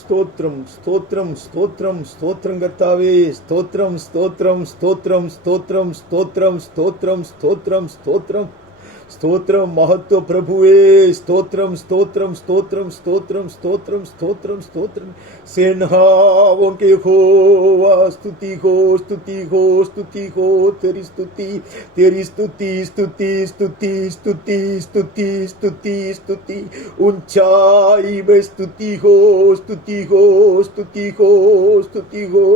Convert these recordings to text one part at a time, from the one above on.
സ്തോത്രം സ്തോത്രം സ്തോത്രം സ്തോത്രം കർത്താവേ, സ്തോത്രം സ്തോത്രം സ്തോത്രം സ്തോത്രം സ്തോത്രം സ്തോത്രം സ്തോത്രം സ്തോത്രം സ്തോത്രം മഹത്വ പ്രഭുവേ, സ്തോത്രം സ്തോത്രം സ്തോത്രം സ്തോത്രം സ്തോത്രം സ്തോത്രം സ്തോത്രം सेनाओं के यहोवा, स्तुति हो स्तुति हो स्तुति हो, तेरी स्तुति तेरी स्तुति स्तुति स्तुति स्तुति स्तुति स्तुति स्तुति, ऊंचाई में स्तुति हो स्तुति हो स्तुति हो स्तुति हो।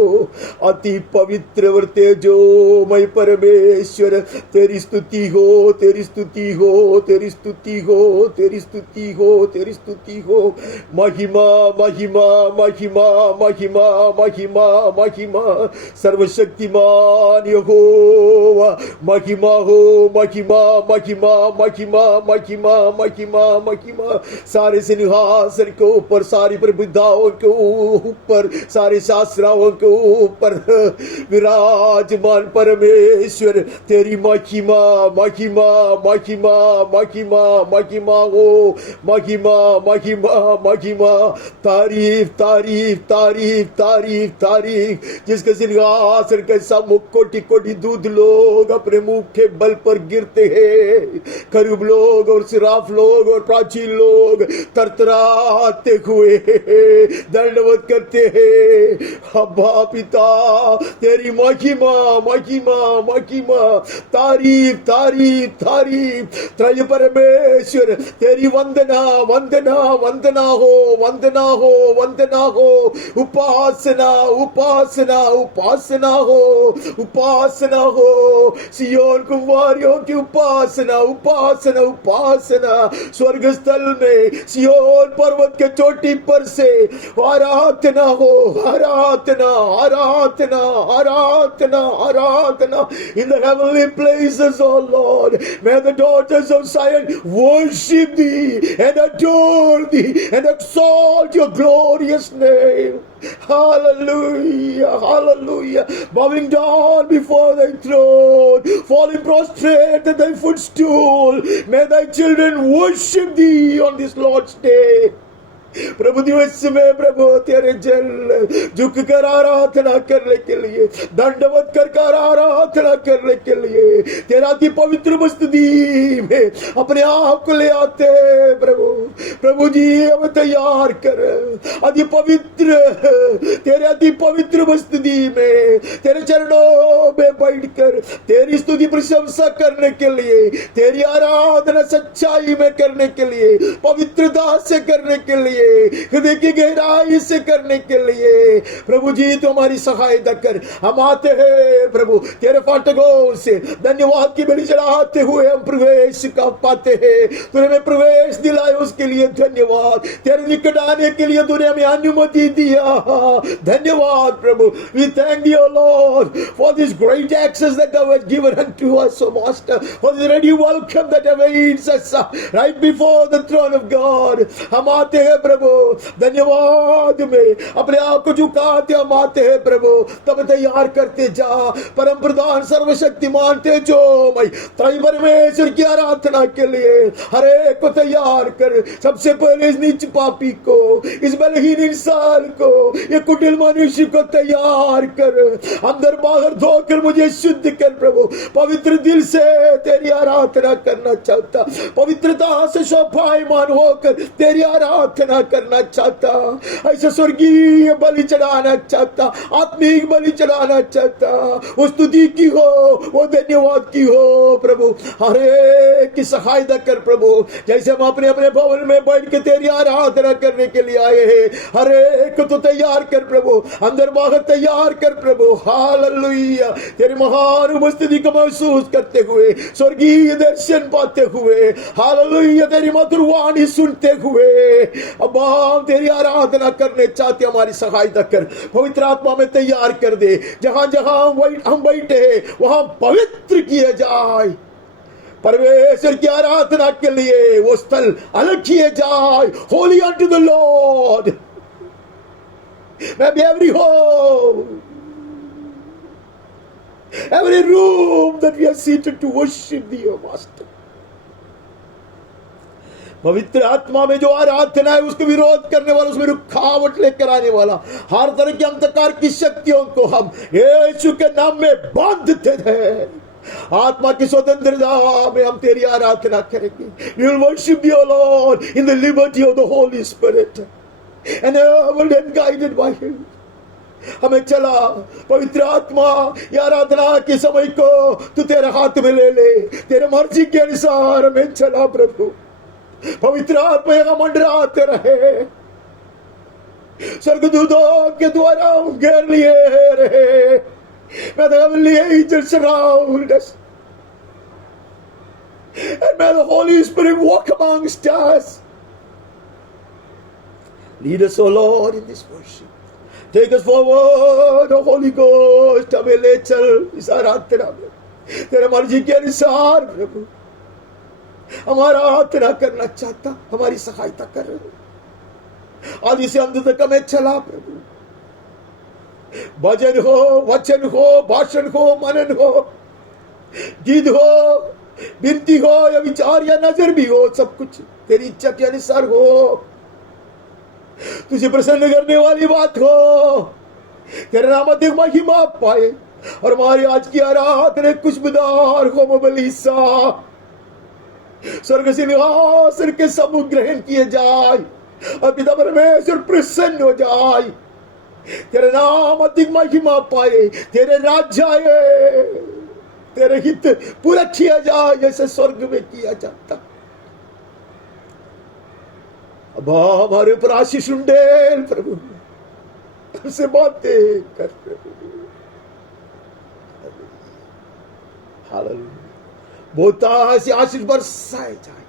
अति पवित्र और तेजोमय परमेश्वर, तेरी स्तुति हो तेरी स्तुति हो तेरी स्तुति हो तेरी स्तुति हो तेरी स्तुति हो। महिमा महिमा महिमा महिमा महिमा महिमा, सर्वशक्तिमान यहोवा, महिमा हो महिमा महिमा महिमा महिमा महिमा महिमा। सारे सिंहासन के ऊपर, सारी प्रभुताओं के ऊपर, सारे शास्त्राओं के ऊपर विराजमान परमेश्वर, तेरी महिमा महिमा महिमा महिमा महिमा हो, महिमा महिमा महिमा। तारीफ तारीफ तारीफ तारीफ तारीफ, जिसके सिंहासन के सम्मुख कोटि कोटि दूत लोग अपने मुंह के बल पर गिरते हैं। करूब लोग और सिराफ लोग और प्राचीन लोग तरतराते हुए दंडवत करते हैं। अब्बा पिता, तेरी महिमा महिमा महिमा, तारीफ तारीफ तारीफ। त्रय परमेश्वर, तेरी वंदना वंदना वंदना हो वंदना हो वंदना हो। उपासना उपासना उपासना हो उपासना हो। सियोन कुमारियों की उपासना उपासना उपासना। स्वर्ग स्थल में सियोन पर्वत के चोटी पर से आराधना हो, आराधना आराधना आराधना आराधना। In the heavenly places, O Lord, may the daughters of Zion worship thee and adore thee and exalt your glorious name. Hallelujah, hallelujah. Bowing down before thy throne, falling prostrate at thy footstool, may thy children worship thee on this Lord's day. प्रभु दिवस में प्रभु तेरे जल झुक कर आराधना करने के लिए, दंडवत कर आराधना करने के लिए तेरा अति पवित्र मस्तदी में अपने आप को ले आते प्रभु। प्रभु जी हमें तैयार कर अति पवित्र, तेरे अति पवित्र मस्तदी में तेरे चरणों में बैठकर तेरी स्तुति प्रशंसा करने के लिए, तेरी आराधना सच्चाई में करने के लिए, पवित्रता से करने के लिए, हृदय की गहराई से करने के लिए प्रभु जी तुम्हारी सहायता कर। हम आते हैं प्रभु तेरे फाटकों से धन्यवाद की बलि चढ़ाते हुए हम प्रवेश कर पाते हैं। तूने हमें प्रवेश दिलाया उसके लिए धन्यवाद। तेरे निकट आने के लिए तूने हमें अनुमति दिया, धन्यवाद प्रभु। We thank you, Lord, for this great access that thou hast given unto us, O Master, for the ready welcome that awaits us right before the throne of God। हम आते हैं प्रभु धन्यवाद में अपने आप को झुकाते हम आते हैं प्रभु। तब तैयार करते जा परम प्रधान सर्वशक्तिमान तेजोमय त्रय परमेश्वर की आराधना के लिए हर एक को तैयार कर। सबसे पहले इस नीच पापी को, इस बलहीन इंसान को, ये कुटिल मनुष्य को तैयार कर। अंदर बाहर धोकर मुझे शुद्ध कर प्रभु। पवित्र दिल से तेरी आराधना करना चाहता, पवित्रता से शोभायमान होकर तेरी आराधना करना चाहता, ऐसे स्वर्गीय बलि चढ़ाना चाहता, आत्मिक बलि चढ़ाना चाहता। वो स्तुति की हो, वो धन्यवाद की हो प्रभु। हर एक की सहायता कर प्रभु। जैसे हम अपने अपने भवन में बैठ के तेरी आराधना करने के लिए आए हैं, हर एक को तो तैयार कर प्रभु, अंदर बाहर तैयार कर प्रभु। हालेलुया। तेरी महान उपस्थिति को महसूस करते हुए, स्वर्गीय दर्शन पाते हुए, हालेलुया, तेरी मधुर वाणी सुनते हुए अब हम तेरी आराधना करने चाहते, हमारी सहायता कर। पवित्र आत्मा में तैयार कर दे। जहां जहां हम बैठे हैं वहां पवित्र किए जाए। परमेश्वर की आराधना के लिए वो स्थल अलग किए जाए। Holi unto the Lord। Maybe every home, every room that we are seated to worship thee, O Master, पवित्र आत्मा में जो आराधना है उसके विरोध करने वाला, उसमें रुकावट लेकर आने वाला हर तरह की अंधकार की शक्तियों को हम यीशु के नाम में बांधते हैं। आत्मा की स्वतंत्रता में हम तेरी आराधना करेंगे। We will worship you, Lord, in the liberty of the Holy Spirit, enabled and guided by Him. हमें चला पवित्र आत्मा, ये आराधना के समय को तू तेरे हाथ में ले ले, तेरे मर्जी के अनुसार हमें चला प्रभु। पवित्र आत्मा का मंडराते रहे, स्वर्गदूतों के द्वारा घेर लिए रहे। May the heavenly angels surround us, and may the Holy Spirit walk amongst us. Lead us, O Lord, in this worship. Take us forward, O Holy Ghost. हमें ले चल इस आराधना में तेरे मर्जी के अनुसार प्रभु। हमारा आराधना करना चाहता, हमारी सहायता कर। आदि से अंत तक हमें चला प्रभु। भजन हो, वचन हो, भाषण हो, मनन हो, गीत हो, विनती हो या विचार या नजर भी हो, सब कुछ तेरी इच्छा के अनुसार हो। तुझे प्रसन्न करने वाली बात हो, तेरे नाम अधिक महिमा पाए। और हमारी आज की आराधना खुशबूदार हो बलि सा स्वर्ग से निवासन के सम्मुख ग्रहण किए जाए और पिता परमेश्वर प्रसन्न हो जाए। तेरे नाम अधिक महिमा पाए, तेरे राज्य आए, तेरे हित पूरा किया जाए जैसे स्वर्ग में किया जाता। अब हमारे ऊपर आशीष उंडेल प्रभु, हमसे बातें कर प्रभु। हालेलुया। बहुत ऐसी आशीष बरसाए जाए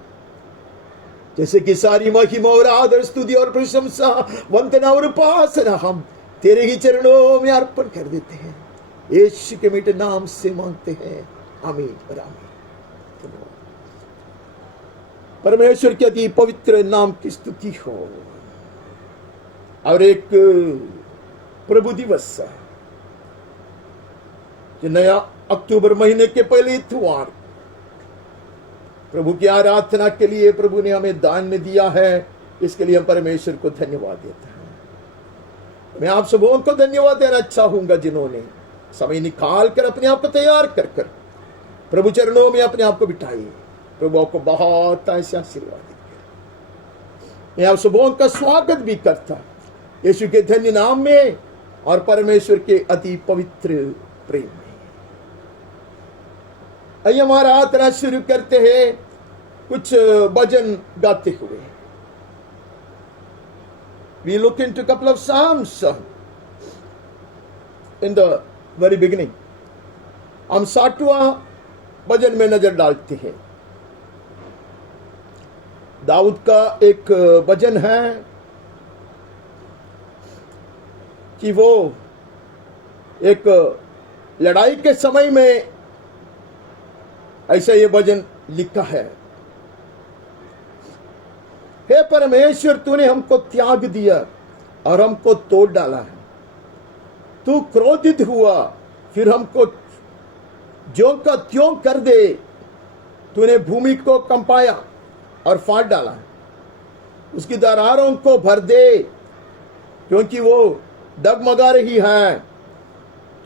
जैसे कि सारी महिमा और आदर, स्तुति और प्रशंसा, वंदना और उपासना हम तेरे ही चरणों में अर्पण कर देते हैं। यीशु के मीठे नाम से मांगते हैं, आमीन और आमीन। परमेश्वर के अति पवित्र नाम की स्तुति हो। और एक प्रभु दिवस है जो नया अक्टूबर महीने के पहले इतवार प्रभु की आराधना के लिए प्रभु ने हमें दान में दिया है। इसके लिए हम परमेश्वर को धन्यवाद देते हैं। मैं आप सबों को धन्यवाद देना चाहूंगा जिन्होंने समय निकाल कर अपने आप को तैयार कर कर प्रभु चरणों में अपने आप को बिठाइए। प्रभु आपको बहुत ऐसा आशीर्वाद दे। मैं आप सबों का स्वागत भी करता यीशु के धन्य नाम में और परमेश्वर के अति पवित्र प्रेम में। आइए हमारा आराधना शुरू करते हैं कुछ भजन गाते हुए। We look into a couple of psalms in the very beginning. हम 60वां भजन में नजर डालते हैं। दाऊद का एक भजन है कि वो एक लड़ाई के समय में ऐसा ये भजन लिखा है। हे परमेश्वर, तूने हमको त्याग दिया और हमको तोड़ डाला है। तू क्रोधित हुआ, फिर हमको ज्यों का त्यों कर दे। तूने भूमि को कंपाया और फाड़ डाला है, उसकी दरारों को भर दे, क्योंकि वो डगमगा रही है।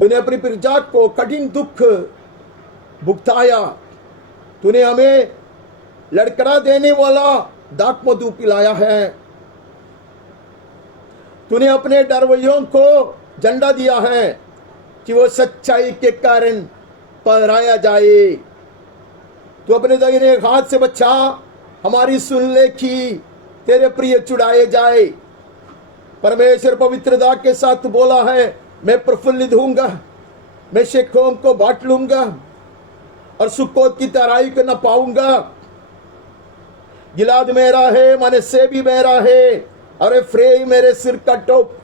तूने अपनी प्रजा को कठिन दुख भुगताया। तूने हमें लड़खड़ा देने वाला दाक मधु पिलाया है। तूने अपने डरवैयों को झंडा दिया है कि वो सच्चाई के कारण पहराया जाए। तू अपने दाहिने हाथ से बचा हमारी सुन ले कि तेरे प्रिय चुड़ाए जाए। परमेश्वर पवित्रता के साथ बोला है, मैं प्रफुल्लित होऊंगा, मैं शेखोम को बांट लूंगा और सुक्कोत की तराई को न पाऊंगा। गिलाद मेरा है, मनश्शे भी मेरा है, और एफ्रेम मेरे सिर का टोप।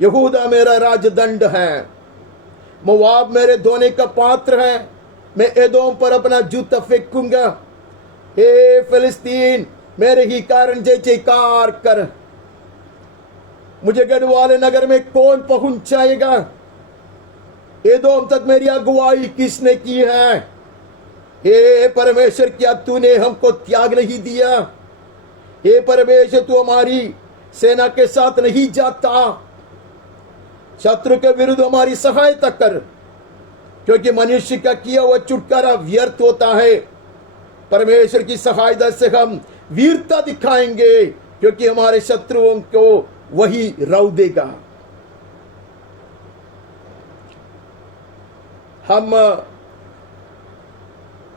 यहूदा मेरा राजदंड है, मोवाब मेरे धोने का पात्र है। मैं एदोम पर अपना जूता फेंकूंगा। हे फिलिस्तीन, मेरे ही कारण जय जयकार कर। मुझे गढ़वाले नगर में कौन पहुंचाएगा? एदोम तक मेरी अगुवाई किसने की है? हे परमेश्वर, क्या तूने हमको त्याग नहीं दिया? हे परमेश्वर, तू हमारी सेना के साथ नहीं जाता, शत्रु के विरुद्ध हमारी सहायता कर, क्योंकि मनुष्य का किया हुआ छुटकारा व्यर्थ होता है। परमेश्वर की सहायता से हम वीरता दिखाएंगे, क्योंकि हमारे शत्रुओं को वही रौ देगा। हम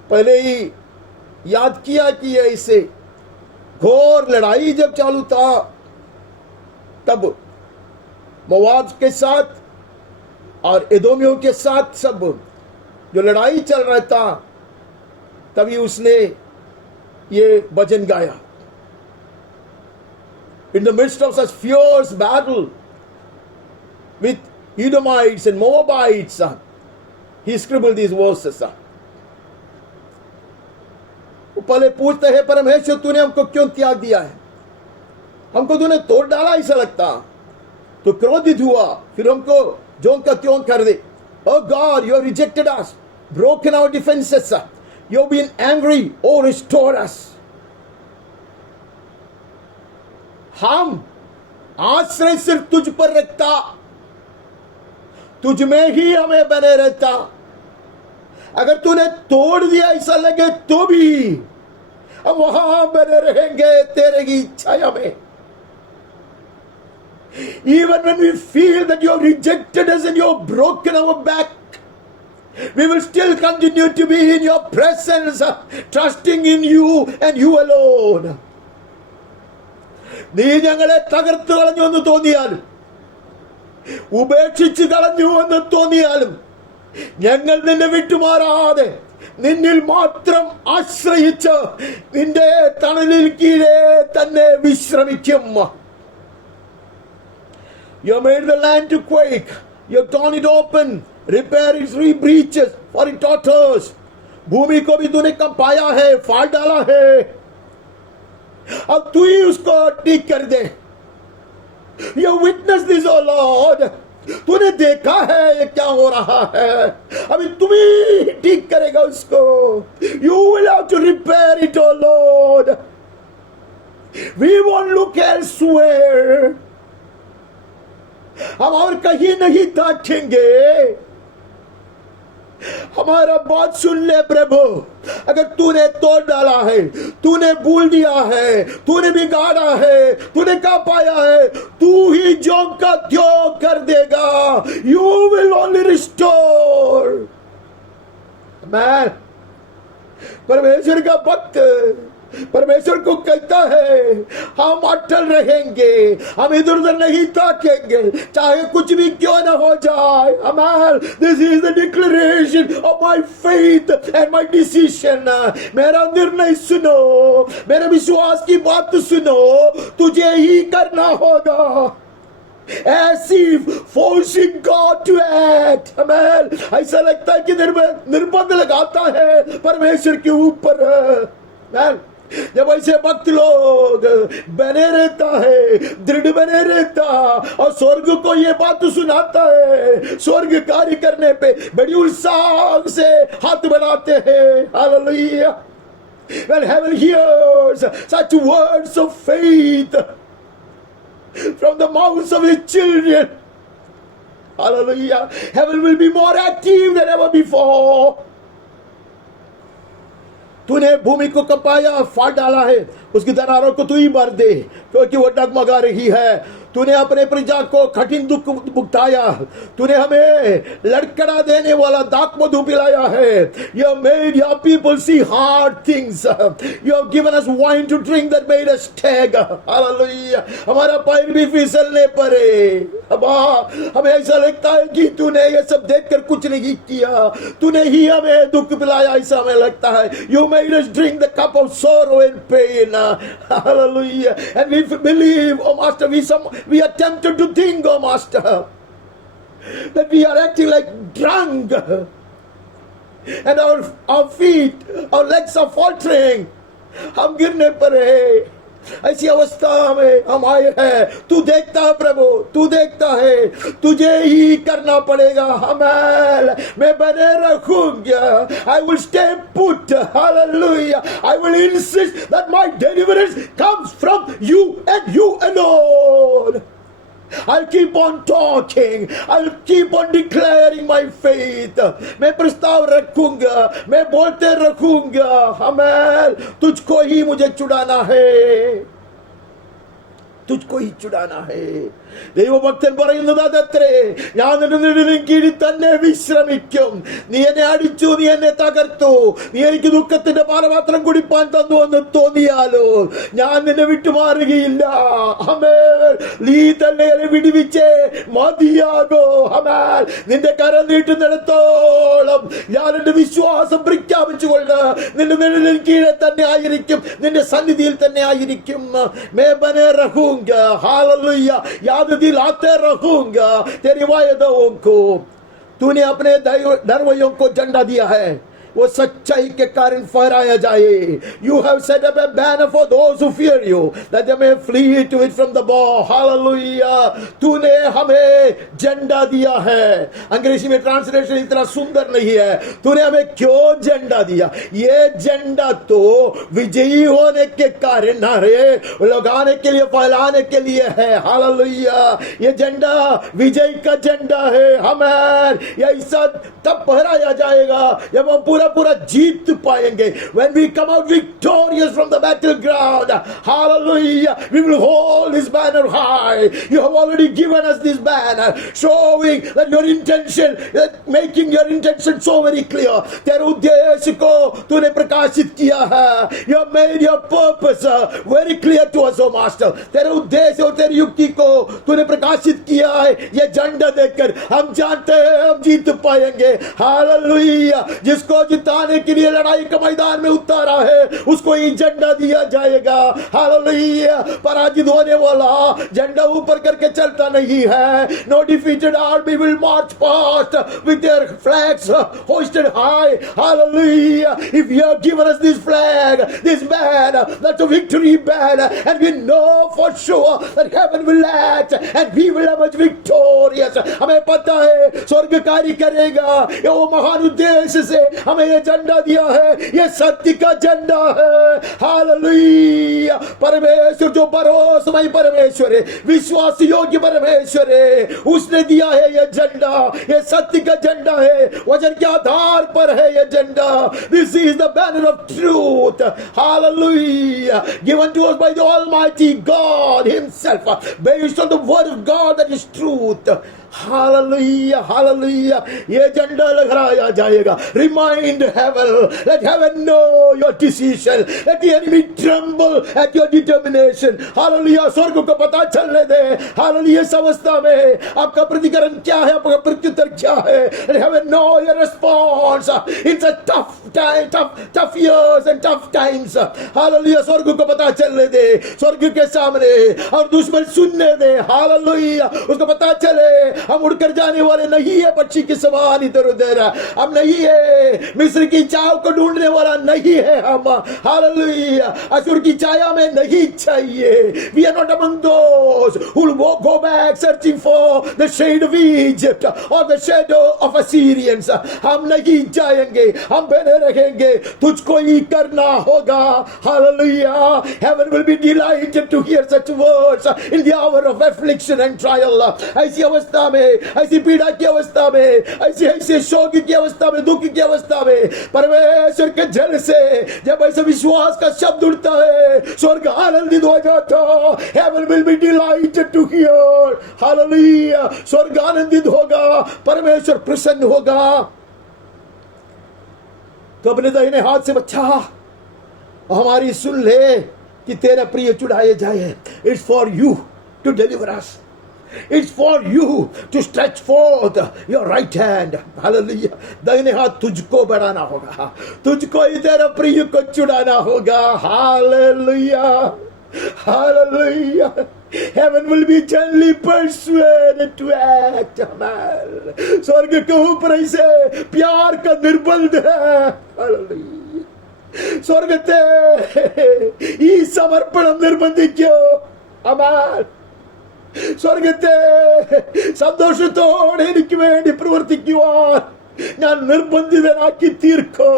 पहले ही याद किया कि ऐसे घोर लड़ाई जब चालू था, तब मोआब के साथ और एदोमियों के साथ सब जो लड़ाई चल रहा था, तभी उसने ये भजन गाया। In the midst of such fierce battle with Edomites and Moabites, he scribbled these verses. वो पहले पूछते हैं, परमेश्वर तूने हमको क्यों त्याग दिया है, हमको तूने तोड़ डाला ऐसा लगता, तो क्रोधित हुआ, फिर हमको जों का त्यों कर दे। Oh God, you have rejected us, broken our defenses, you have been angry, oh restore us. हम आश्रय सिर्फ तुझ पर रखता, तुझ में ही हमें बने रहता। अगर तूने तोड़ दिया ऐसा लगे तो भी हम वहां बने रहेंगे तेरे की छाया में। Even when we feel that you have rejected us and you have broken our back, we will still continue to be in your presence, trusting in you and you alone. നീ ഞങ്ങളെ തകർത്തു കളഞ്ഞു എന്ന് തോന്നിയാലും, ഉപേക്ഷിച്ചു കളഞ്ഞു എന്ന് തോന്നിയാലും, ഞങ്ങൾ നിന്നെ വിട്ടുമാറാതെ നിന്നിൽ മാത്രം ആശ്രയിച്ച് നിന്റെ തണലിൽ കീഴെ തന്നെ വിശ്രമിക്കും. You have made the land to quake, you have torn it open, repair its breaches for its daughters. भूमि को भी तूने कंपाया है, फाड़ डाला है, अब तू ही उसको ठीक कर दे। You witness this, O Lord. तूने देखा है ये क्या हो रहा है, अभी तुम ही ठीक करेगा उसको। You will have to repair it, O Lord. We won't look elsewhere. हम और कहीं नहीं ताकेंगे। हमारा बात सुन ले प्रभु, अगर तूने तोड़ डाला है, तूने भूल दिया है, तूने बिगाड़ा है, तूने क्या पाया है, तू ही जो का त्यों कर देगा। You will only restore. मैं परमेश्वर का भक्त परमेश्वर को कहता है, हम अटल रहेंगे, हम इधर उधर नहीं ताकेंगे, चाहे कुछ भी क्यों न हो जाए। Amal, this is the declaration of my faith and my decision. मेरा निर्णय सुनो, मेरे विश्वास की बात सुनो, तुझे ही करना होगा। As if forcing God to act. अमल, ऐसा लगता है कि निर्बंध लगाता है परमेश्वर के ऊपर। जब ऐसे भक्त लोग बने रहता है, दृढ़ बने रहता और स्वर्ग को ये बात सुनाता है, स्वर्ग कार्य करने पे बड़ी उत्साह से हाथ बढ़ाते हैं। Hallelujah. When heaven hears such words of faith from the mouths of his children, hallelujah, heaven will be more active than ever before. तूने भूमि को कपाया, फाड़ डाला है, उसकी दरारों को तू ही भर दे, क्योंकि वो डगमगा रही है। तूने अपने प्रजा को कठिन दुख भुगताया, तूने हमें लड़खड़ा देने वाला दाख मधु पिलाया है। You have made your people see hard things. You have given us wine to drink that made us stag. Hallelujah. हमारा पैर भी फिसलने पड़े। अबा, हमें ऐसा लगता है कि तूने ये सब देखकर कुछ नहीं किया, तूने ही हमें दुख पिलाया, ऐसा हमें लगता है। You made us drink the cup of sorrow and pain. Hallelujah. And we believe, oh Master, we are tempted to think, oh Master, that we are acting like drunk and our feet, our legs are faltering. हम गिरने पर है, ऐसी अवस्था में हम आए हैं। तू देखता है प्रभु, तू देखता है, तुझे ही करना पड़ेगा। हमें मैं बने रखूंगा। I will stay put. Hallelujah. I will insist that my deliverance comes from you and you alone. I'll keep on talking. I'll keep on declaring my faith. मैं प्रस्ताव रखूंगा, मैं बोलते रखूंगा। हमें तुझको ही मुझे चुड़ाना है, तुझको ही चुड़ाना है। ദൈവഭക്തൻ പറയുന്നത് അതത്രേ, ഞാൻ നിന്റെ കീഴിൽ തന്നെ വിശ്രമിക്കും. നീ എന്നെ അടിച്ചു, നീ എന്നെ തകർത്തു, നീ എനിക്ക് ദുഃഖത്തിന്റെ പാനപാത്രം കുടിപ്പാൻ തന്നു എന്ന് തോന്നിയാലോ ഞാൻ നിന്നെ വിട്ടുമാറുകയില്ല. ആമേൻ. നീ തന്നെ എന്നെ വിടുവിച്ചേ മതിയാകോ. ആമേൻ. നിന്റെ കരം നീട്ടുന്നിടത്തോളം ഞാൻ എന്റെ വിശ്വാസം പ്രഖ്യാപിച്ചുകൊണ്ട് നിന്റെ നിഴലിൻ കീഴെ തന്നെ ആയിരിക്കും, നിന്റെ സന്നിധിയിൽ തന്നെ ആയിരിക്കും. मैं बने रहूंगा. हालेलुया. याद दिलाते रहूंगा तेरी वायदों को. तूने अपने धर्मयों को झंडा दिया है, वो सच्चाई के कारण फहराया जाए. You have set up a banner for those who fear you, that they may flee to it from the bow. Hallelujah. तूने हमें झंडा दिया है. अंग्रेजी में ट्रांसलेशन इतना सुंदर नहीं है. तूने हमें क्यों झंडा दिया? ये झंडा तो विजयी होने के कारण ना रे, लगाने के लिए, फैलाने के लिए है. हालेलुया. ये झंडा विजय का झंडा है. हमें ऐसा तब फहराया जाएगा जब हम पूरा जीत पाएंगे. When we come out victorious from the battleground, hallelujah, we will hold this banner high. You have already given us this banner, showing that your intention, making your intention so very clear. तेरे उद्देश्य को तूने प्रकाशित किया है. You have made your purpose very clear to us, oh master. तेरे उद्देश्य और तेरी युक्ति को तूने प्रकाशित किया है. ये झंडा देखकर हम जानते हैं हम जीत पाएंगे. हालेलुया. जिसको जिताने के लिए लड़ाई के मैदान में उतारा है, उसको ही झंडा दिया जाएगा. हालेलुया. पराजित होने वाला झंडा ऊपर करके चलता नहीं है. No defeated army will march past with their flags hoisted high. Hallelujah. If you have given us this flag, this banner, that's a victory banner, and we know for sure that heaven will act and we will emerge victorious. हमें पता है स्वर्ग कार्य करेगा. ये वो महान उद्देश्य से हमें ये झंडा दिया है. ये सत्य का झंडा है. हालेलुया. परमेश्वर जो भरोसेमय परमेश्वर है, विश्वास योग्य परमेश्वर है, उसने दिया है ये झंडा. ये सत्य का झंडा है. वचन के आधार पर है ये झंडा. This is the banner of truth. Hallelujah. Given to us by the Almighty God himself, based on the word of God that is truth. Hallelujah. Hallelujah. ये झंडा लहराया जाएगा. Remind heaven, let heaven know your decision, let the enemy tremble at your determination. Hallelujah. स्वर्ग को पता चलने दे. Hallelujah. इस अवस्था में आपका प्रतिकरण क्या है, आपका प्रत्युत्तर क्या है. Let heaven know your response in such tough years and tough times. Hallelujah. स्वर्ग को पता चलने दे, स्वर्ग के सामने, और दुश्मन सुनने दे. हालेलुया. उसको पता चले हम उड़कर जाने वाले नहीं है पक्षी के समान इधर उधर. हम नहीं है मिस्र की चाव को ढूंढने वाला नहीं है हम. हालेलुया. असुर की छाया में नहीं चाहिए. We are not among those who will go back searching for the shade of Egypt or the shadow of Assyrians. हम नहीं जाएंगे, हम बने रहेंगे. तुझको ही करना होगा. Hallelujah. Heaven will be delighted to hear such words in the hour of affliction and trial. ऐसी अवस्था में, ऐसी पीड़ा की अवस्था में, ऐसे शोक की अवस्था में, दुख की अवस्था में, परमेश्वर के जल से जब ऐसे विश्वास का शब्द उड़ता है, स्वर्ग आनंदित हो जाता. Heaven will be delighted to hear. Hallelujah. स्वर्ग आनंदित होगा, परमेश्वर प्रसन्न होगा. तो अपने दाहिने हाथ से बच्चा हमारी सुन ले कि तेरा प्रिय चुड़ाए जाए. It's for you to deliver us. It's for you to stretch forth your right hand. Hallelujah. दाहिने हाथ तुझको बढ़ाना होगा, तुझको ही तेरा प्रिय को चुड़ाना होगा. Hallelujah. Hallelujah. Heaven will be gently persuaded to act. स्वर्ग के ऊपर ऐसे प्यार का निर्बंध है. Hallelujah. സ്വർഗത്തെ ഈ സമർപ്പണം നിർബന്ധിക്കോ. അമേൻ. സ്വർഗത്തെ സന്തോഷത്തോടെ എനിക്ക് വേണ്ടി പ്രവർത്തിക്കുവാൻ ഞാൻ നിർബന്ധിതനാക്കി തീർക്കോ.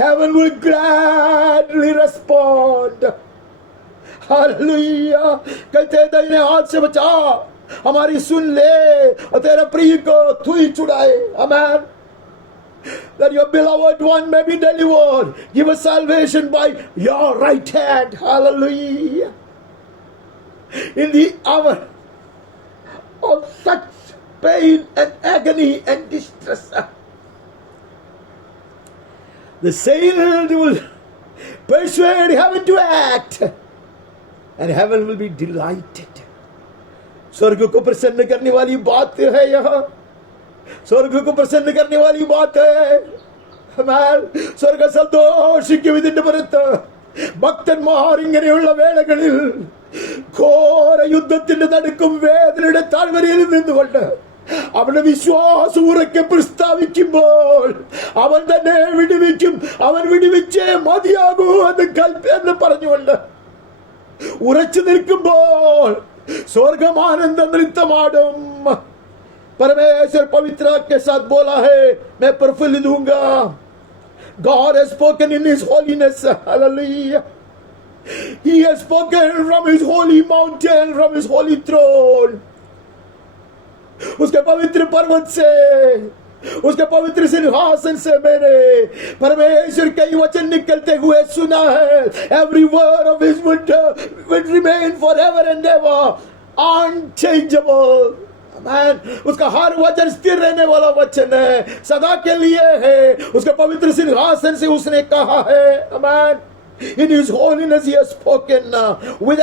Heaven will gladly respond. Hallelujah. कहते हैं दाहिने हाथ से बचा, हमारी सुन ले और तेरे प्रिय को तू ही छुड़ाए. Amen. That your beloved one may be delivered. Give us salvation by your right hand. Hallelujah. In the hour of such pain and agony and distress, the saint will persuade heaven to act, and heaven will be delighted. स्वर्ग को प्रसन्न करने वाली बात है यहाँ. സ്വർഗ को प्रसन्न करने वाली बात है. സ്വർഗ സന്തോഷിക്കും ഇതിന്റെ പുറത്ത്. ഭക്തന്മാർ ഇങ്ങനെയുള്ള വേളകളിൽ ഘോര യുദ്ധത്തിന്റെ നടുക്കും വേദനയുടെ താഴ്വരയിൽ നിന്നുകൊണ്ട് അവന്റെ വിശ്വാസം ഉറക്കെ പ്രസ്താവിക്കുമ്പോൾ അവൻ തന്നെ വിടുവിക്കും. അവൻ വിടുവിച്ചേ മതിയാകൂ എന്ന് പറഞ്ഞുകൊണ്ട് ഉറച്ചു നിൽക്കുമ്പോൾ സ്വർഗം ആനന്ദ നൃത്തമാടും. परमेश्वर पवित्र के साथ बोला है, मैं प्रफुल्लित हूंगा. God has spoken in His holiness. Hallelujah. He has spoken from His holy mountain, from His holy throne. उसके पवित्र पर्वत से, उसके पवित्र सिंहासन से मैंने परमेश्वर कई वचन निकलते हुए सुना है. Every word of His would remain forever and ever, unchangeable. Amen. उसका हर वचन स्थिर रहने वाला वचन है, सदा के लिए है. उसके पवित्र सिंहासन से उसने कहा है. Amen. In His holiness He has spoken with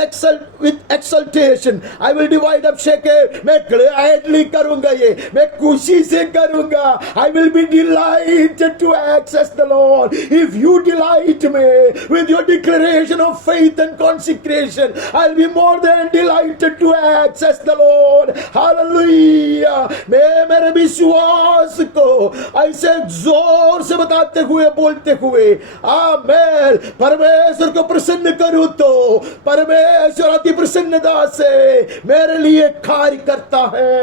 exaltation. I will divide up Shechem. मैं gladly करूंगा ये, मैं खुशी से करूंगा. I will be delighted to access the Lord. If you delight me with your declaration of faith and consecration, I'll be more than delighted to access the Lord. Hallelujah. मैं मेरे विश्वास को ऐसे जोर से बताते हुए बोलते हुए आमेन. परमेश्वर को प्रसन्न करूं तो परमेश्वर अति प्रसन्नता से मेरे लिए कार्य करता है.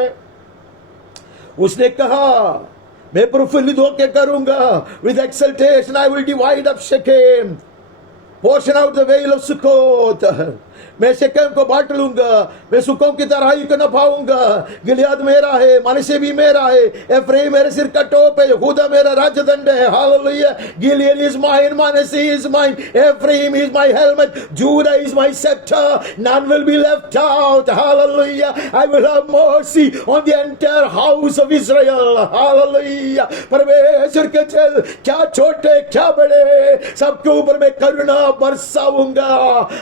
उसने कहा मैं प्रफुल्लित होकर करूंगा. With exaltation I will divide up Shechem, portion out the well of Succoth. मैं शेकेम को बांट लूंगा, मैं सुकों की तराई को न पाऊंगा. गिलियाद मेरा है, मनश्शे भी मेरा है. एफ्राइम मेरे सिर का टोप है, यहूदा मेरा राजदंड है. हालेलुया. गिलियड इज माइन, मनश्शे is mine, Ephraim is my helmet, Judah is my scepter. None will be left out. Hallelujah. I will have mercy on the entire house of Israel. Hallelujah. परमेश्वर के चल क्या छोटे क्या बड़े सबके ऊपर मैं करुणा बरसाऊंगा.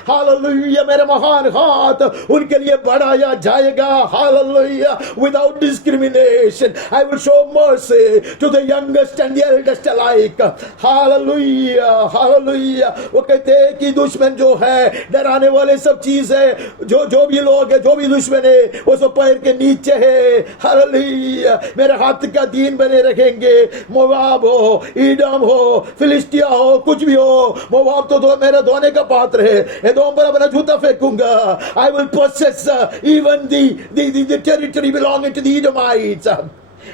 हालेलुया. मेरा महान हाथ उनके लिए बढ़ाया जाएगा. Hallelujah. Without discrimination I will show mercy to the youngest and the eldest alike. Hallelujah. Hallelujah. वो कहते हैं कि दुश्मन जो है, डराने वाले सब चीज है, जो भी लोग है, जो भी दुश्मन है, वो सब पैर के नीचे है. हालेलुया. मेरे हाथ का दीन बने रखेंगे. मोवाब हो, ईडम हो, फिलिस्टिया हो, कुछ भी हो, मोवाब तो मेरे धोने का पात्र है. एदोम पर अपना जूता फेंकूंगा. I will possess even the territory belonging to the Edomites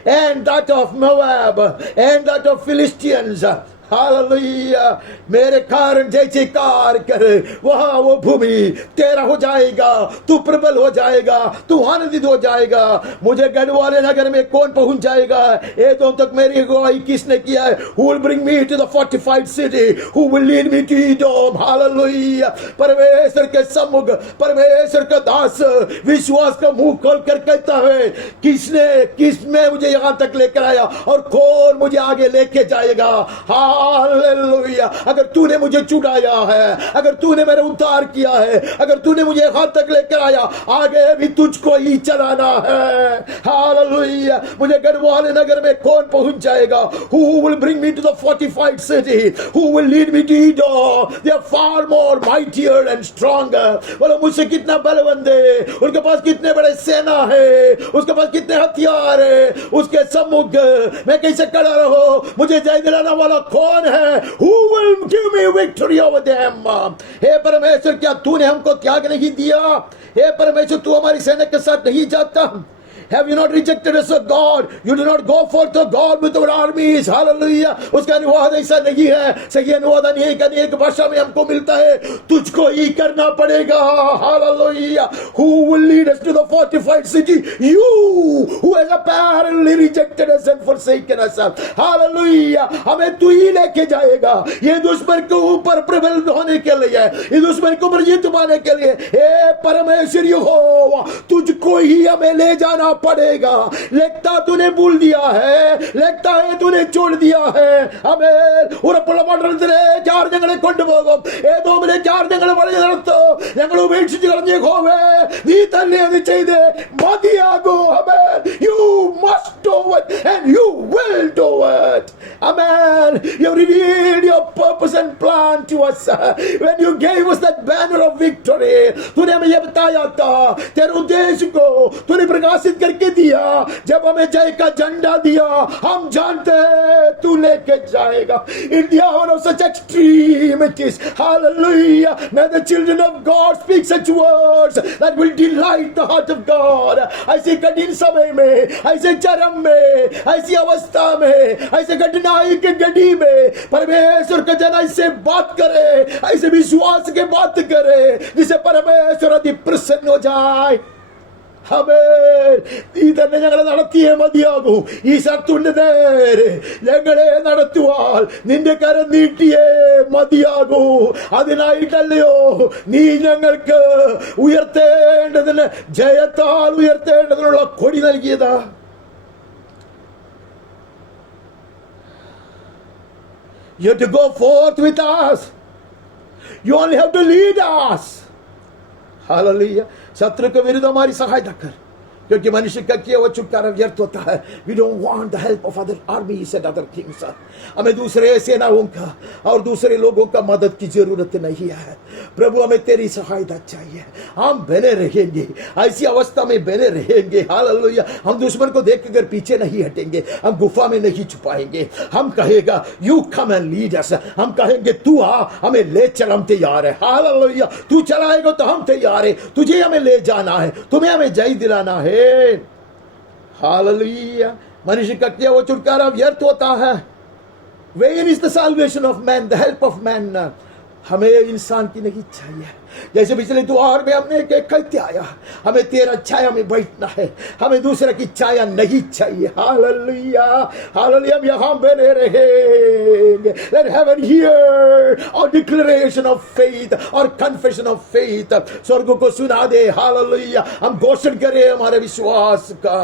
and that of Moab and that of Philistines. Hallelujah. मेरे कारण जय जयकार कर. वहां वो भूमि तेरा हो जाएगा, तू प्रबल हो जाएगा, तू आनंदित हो जाएगा. मुझे गढ़वाले नगर में कौन पहुंच जाएगा? एदोम तक मेरी अगुवाई किसने किया है? Who will bring me to the fortified city? Who will lead me to Edom? Hallelujah. परमेश्वर के सम्मुख परमेश्वर का दास विश्वास का मुंह खोल कर कहता है, किसने मुझे यहां तक लेकर आया और कौन मुझे आगे लेके जाएगा? हालेलुया. अगर तूने मुझे चुराया है, अगर तूने मेरा उद्धार किया है, अगर तूने मुझे यहां तक लेकर आया, आगे भी तुझको ही चलाना है. हालेलुया. मुझे गढ़वाले नगर में कौन पहुंच जाएगा? Who will bring me to the fortified city? Who will lead me to Edom? They are far more mightier and stronger. बोलो मुझसे कितना बलवंत है, उनके पास कितने बड़े सेना है, उसके पास कितने हथियार है. उसके सम्मुख मैं कैसे खड़ा रहूं? मुझे जय दिलाने वाला कौन है? Who will give me victory over them? हे परमेश्वर, क्या तूने हमको त्याग नहीं दिया? हे परमेश्वर, तू हमारी सेना के साथ नहीं जाता? Have you not rejected us, O God? You do not go forth, O God, with our armies. Hallelujah. उसका अनुवाद ऐसा नहीं है। सही अनुवाद अनेक भाषा में हमको मिलता है। तुझको ही करना पड़ेगा। Hallelujah. Who will lead us to the fortified city? You, who has apparently rejected us and forsaken us. Hallelujah. हमें तू ही लेके जाएगा। ये दुश्मन के ऊपर प्रबल होने के लिए, ये दुश्मन के ऊपर जीत पाने के लिए, हे परमेश्वर यहोवा, तुझको ही हमें ले जाना पड़ेगा। लगता तूने भूल दिया है, लगता है तूने छोड़ दिया है हमें। ഉറപ്പുള്ളപട്ടണത്തിലെ ചാർജങ്ങളെ കൊണ്ടുപോകും. ഏദോമിലെ ചാർജങ്ങൾ വഴി നടത്തോ. ഞങ്ങൾ ഉപേക്ഷിച്ച് കളഞ്ഞ യഹോവേ, നീ തന്നെ അത് ചെയ്ത് മതിയാകൂ. Amen. You must do it and you will do it. Amen. You revealed your purpose and plan to us when you gave us that banner of victory. तूने हमें यह बताया था, तेरे उद्देश्य को तूने प्रकाशित करके दिया। जब हमें जय का झंडा दिया, हम जानते तू लेके जाएगा। In the hour of such extremities, hallelujah, may the children of God speak such words that will delight the heart of God. ऐसे कठिन समय में, ऐसे चरम में, ऐसी अवस्था में, ऐसे कठिनाई के घड़ी में परमेश्वर का जन ऐसे बात करे, ऐसे विश्वास के बात करे जिसे परमेश्वर अति प्रसन्न हो जाए। നീ തന്നെ ഞങ്ങളെ നടത്തിയേ മതിയാകൂ. ഈ ശത്രുവിന്റെ നേരെ ഞങ്ങളെ നടത്തുവാൻ നിന്റെ കരം നീട്ടിയേ മതിയാകൂ. അതിനായിട്ടല്ലയോ നീ ഞങ്ങൾക്ക് ഉയർത്തേണ്ടതിന്, ജയത്താൽ ഉയർത്തേണ്ടതിനുള്ള കൊടി നൽകിയതാ. You have to go forth with us. You only have to lead us. Hallelujah. शत्रु के विरुद्ध हमारी सहायता कर, क्योंकि मनुष्य का किया हुआ छुटकारा व्यर्थ होता है. We don't want the help of other armies and other things. हमें दूसरे सेनाओं का और दूसरे लोगों का मदद की जरूरत नहीं है. प्रभु, हमें तेरी सहायता चाहिए. हम बने रहेंगे, ऐसी अवस्था में बने रहेंगे. हालेलुया. हम दुश्मन को देखकर पीछे नहीं हटेंगे, हम गुफा में नहीं छुपाएंगे. हम कहेगा you come and lead us. हम कहेंगे तू आ, हमें ले चल, हम तैयार है. हालेलुया. तू चलाएगा तो हम तैयार है. तुझे हमें ले जाना है, तुम्हें हमें जय दिलाना है. हालेलुया. मनुष्य का किया वो छुटकारा व्यर्थ होता है. Where is the salvation of man, the help of man? हमें इंसान की नहीं चाहिए. जैसे पिछले द्वार में हमने कहते आया, हमें तेरा छाया में बैठना है, हमें दूसरे की छाया नहीं चाहिए. हालेलुया. हालेलुया. हम यहाँ बने रहेंगे. Let heaven hear our declaration of faith, our confession of faith. स्वर्ग को सुना दे. हालेलुया. हम घोषण करें हमारे विश्वास का.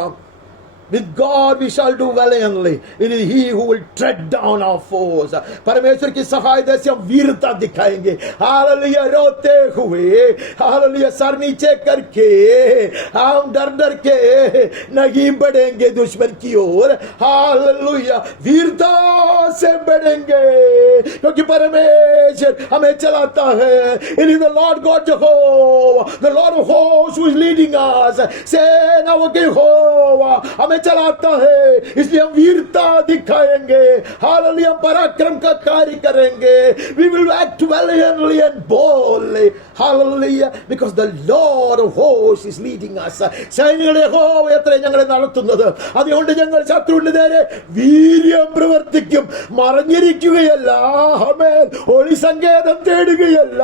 With God we shall do valiantly. It is He who will tread down our foes. परमेश्वर की सहायता से हम वीरता दिखाएंगे. हालेलुया. रोते हुए, हालेलुया, सर नीचे करके हम डर डर के नहीं बढ़ेंगे दुश्मन की ओर. हालेलुया. वीरता से बढ़ेंगे, क्योंकि परमेश्वर हमें चलाता है. It is the Lord God Jehovah, the Lord of hosts who is leading us. सेनाओं के यहोवा हमें चलाता है, इसलिए हम वीरता दिखाएंगे. हालेलुया. पराक्रम का कार्य करेंगे. We will act valiantly and boldly. Hallelujah. Because the Lord of hosts is leading us. സൈന്യങ്ങളെ യഹോവ യത്രേ ഞങ്ങളെ നടത്തുന്നത്. അതുകൊണ്ട് ഞങ്ങൾ ശത്രുവിന്റെ നേരെ വീര്യം പ്രവർത്തിക്കും. മറഞ്ഞിരിക്കുകയല്ല, ആമേൻ, ഒളി സങ്കേതം തേടുകയല്ല,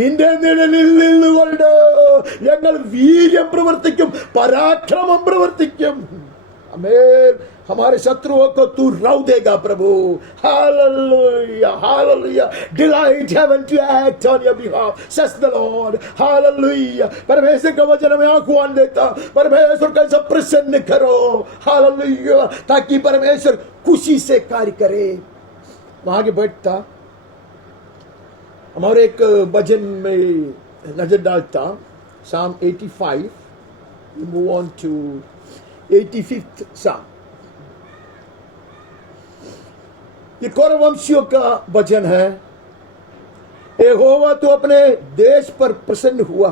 നിന്റെ നിഴലിൽ നിന്നുകൊണ്ട് ഞങ്ങൾ വീര്യം പ്രവർത്തിക്കും, പരാക്രമം പ്രവർത്തിക്കും. आमेन. हमारे शत्रुओं को तू रौ देगा प्रभु. Hallelujah. Hallelujah. Delight heaven to act on your behalf, says the Lord. Hallelujah. परमेश्वर का वचन हमें आह्वान देता, परमेश्वर का सब प्रसन्न करो. हालेलुया. ताकि परमेश्वर खुशी से कार्य करे. वहां के बैठता हमारे एक भजन में नजर डालता. Psalm 85. We move on to 85th Psalm. ये कौरवंशियों का भजन है. यहोवा तो अपने देश पर प्रसन्न हुआ,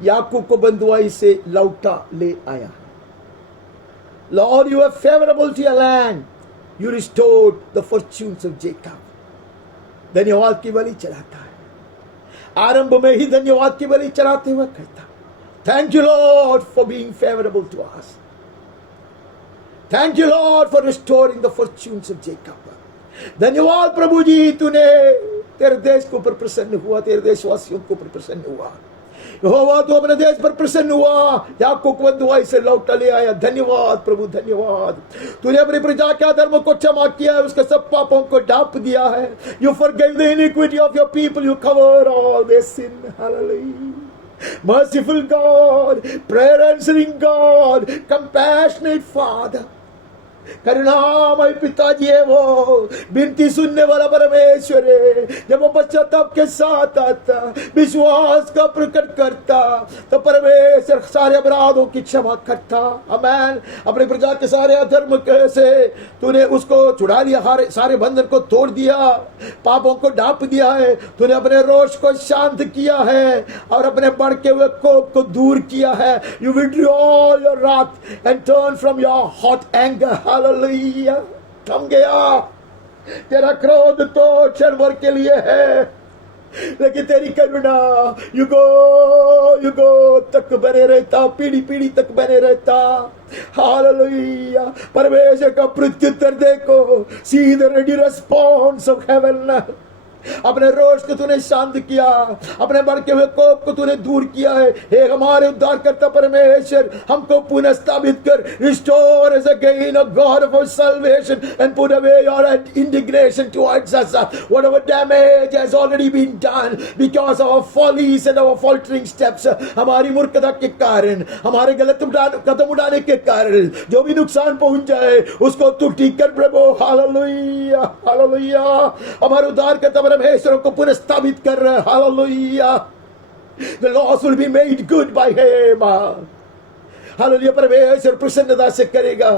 याकूब को बंधुआई से लौटा ले आया. Lord, you are favorable to your land. You restored the fortunes of Jacob. धन्यवाद की बलि चढ़ाता है, आरंभ में ही धन्यवाद की बलि चढ़ाते हुए कहता, Thank you, Lord, for being favorable to us. Thank you, Lord, for restoring the fortunes of Jacob. धन्यवाद प्रभु जी, तूने तेरे देश के ऊपर प्रसन्न हुआ, तेरे देशवासियों के ऊपर प्रसन्न हुआ। यहोवा तू अपने देश पर प्रसन्न हुआ, याकूब को दुआई से लौटा ले आया। धन्यवाद प्रभु, धन्यवाद। तूने अपनी प्रजा के अधर्म को क्षमा किया है, उसके सब पापों को ढांप दिया है। You forgave the iniquity of your people, you covered all their sin. Hallelujah. Merciful God, prayer answering God, compassionate Father, करुणामय पिताजी है वो, विनती सुनने वाला परमेश्वर है। जब वो पश्चाताप के साथ आता, विश्वास का प्रकट करता, तो परमेश्वर सारे अपराधों की क्षमा करता। आमीन। अपनी प्रजा के सारे अधर्म से तूने उसको छुड़ा लिया, सारे बंधन को तोड़ दिया, पापों को ढांप दिया है। तूने अपने रोष को शांत किया है और अपने भड़के हुए कोप को दूर किया है। You withdraw your wrath and turn from your hot anger. Hallelujah. थम गया, तेरा क्रोध तो क्षण भर के लिए है, लेकिन तेरी करुणा युगो तक बने रहता, पीढ़ी पीढ़ी तक बने रहता। हालेलुया। परमेश्वर का प्रत्युत्तर देखो, see the ready response of haven. अपने रोष को तूने शांत किया, अपने भड़के हुए कोप को तूने दूर किया है। हे हमारे उद्धारकर्ता परमेश्वर, हमको पुनः स्थापित कर। Restore us again, O God of our salvation, and put away your indignation towards us. Whatever damage has already been done because of our follies and our faltering steps, हमारी मूर्खता के कारण, हमारे गलत कदम उठाने के कारण जो भी नुकसान पहुंच जाए, उसको तू ठीक कर प्रभु। Hallelujah, hallelujah. हमारे उद्धारकर्ता परमेश्वर को पुनः स्थापित कर रहे। Hallelujah. The laws will be made good by him. Hallelujah. परमेश्वर प्रसन्नता से करेगा।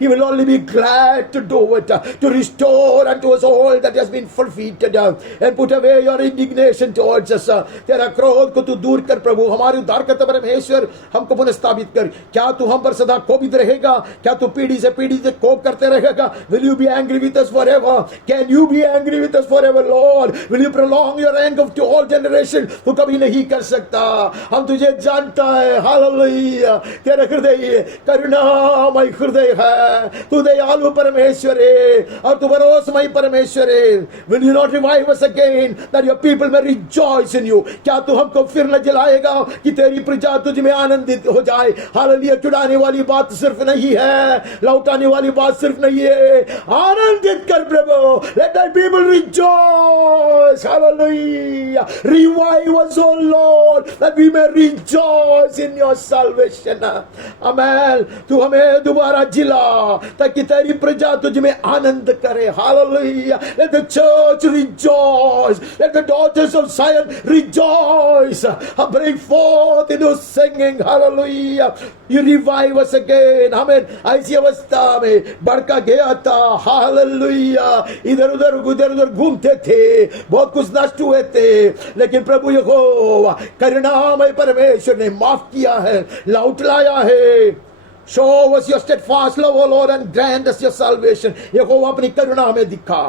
He will only be glad to do it, to restore unto us all that has been forfeited, and put away your indignation towards us. तेरा क्रोध को तू दूर कर प्रभु। हमारे उद्धारकर्ता परमेश्वर, हमको पुनः स्थापित कर। क्या तू हम पर सदा कोपित रहेगा? क्या तू पीढ़ी से पीढ़ी से कोप करते रहेगा? Will you be angry with us forever? Can you be angry with us forever, Lord? Will you prolong your anger to all generation? तू कभी नहीं कर सकता। हम तुझे जानता है। हालेलुया। तेरा हृदय करुणामय हृदय है, तू दयालु परमेश्वर है और तू भरोसेमय परमेश्वर है। Will you not revive us again that your people may rejoice in you? क्या तू हमको फिर न जलाएगा कि तेरी प्रजा तुझ में आनंदित हो जाए? हालेलुया। चुड़ाने वाली बात सिर्फ नहीं है, लौटाने वाली बात सिर्फ नहीं है, आनंदित कर प्रभु। Let thy people rejoice. Hallelujah. Revive us, O Lord, that we may rejoice in your salvation. आमेन। तू हमें दोबारा जिला ताकि तेरी प्रजा तुझ में आनंद करे। Hallelujah. Let the church rejoice. Let the daughters of Zion rejoice. Break forth into singing. Hallelujah. You revive us again. आमेन। ऐसी अवस्था में भड़का गया था। हालेलुया। इधर उधर घूमते थे, बहुत कुछ नष्ट हुए थे, लेकिन प्रभु यहोवा करुणामय परमेश्वर ने माफ किया है, लौट लाया है। Show us your steadfast love, O Lord, and grant us your salvation. यहोवा अपनी करुणा में दिखा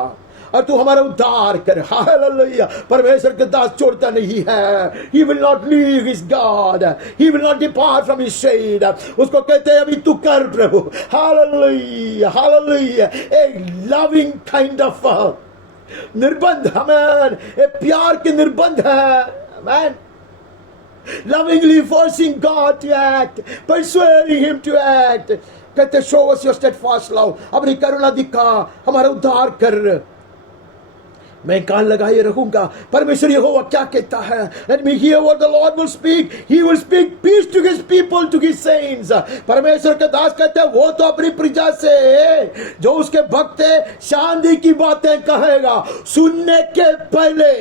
और तू हमारा उद्धार कर। हालेलुया। परमेश्वर के दास छोड़ता नहीं है। He will not leave his God. He will not depart from his shade. उसको कहते हैं अभी तू कर प्रभु। Hallelujah, hallelujah. एक loving kind of निर्बंध, आमेन, एक प्यार के निर्बंध है, आमेन। Lovingly forcing God to act, persuading him to act. कहते show us your steadfast love. अपनी करुणा दिखा, हमारा उद्धार कर। मैं कान लगाए रहूंगा। परमेश्वर यहोवा क्या कहता है? Let me hear what the Lord will speak. He will speak peace to his people, to his saints. परमेश्वर के दास कहते हैं वो तो अपनी प्रजा से जो उसके भक्त है शांति की बातें कहेगा सुनने के पहले।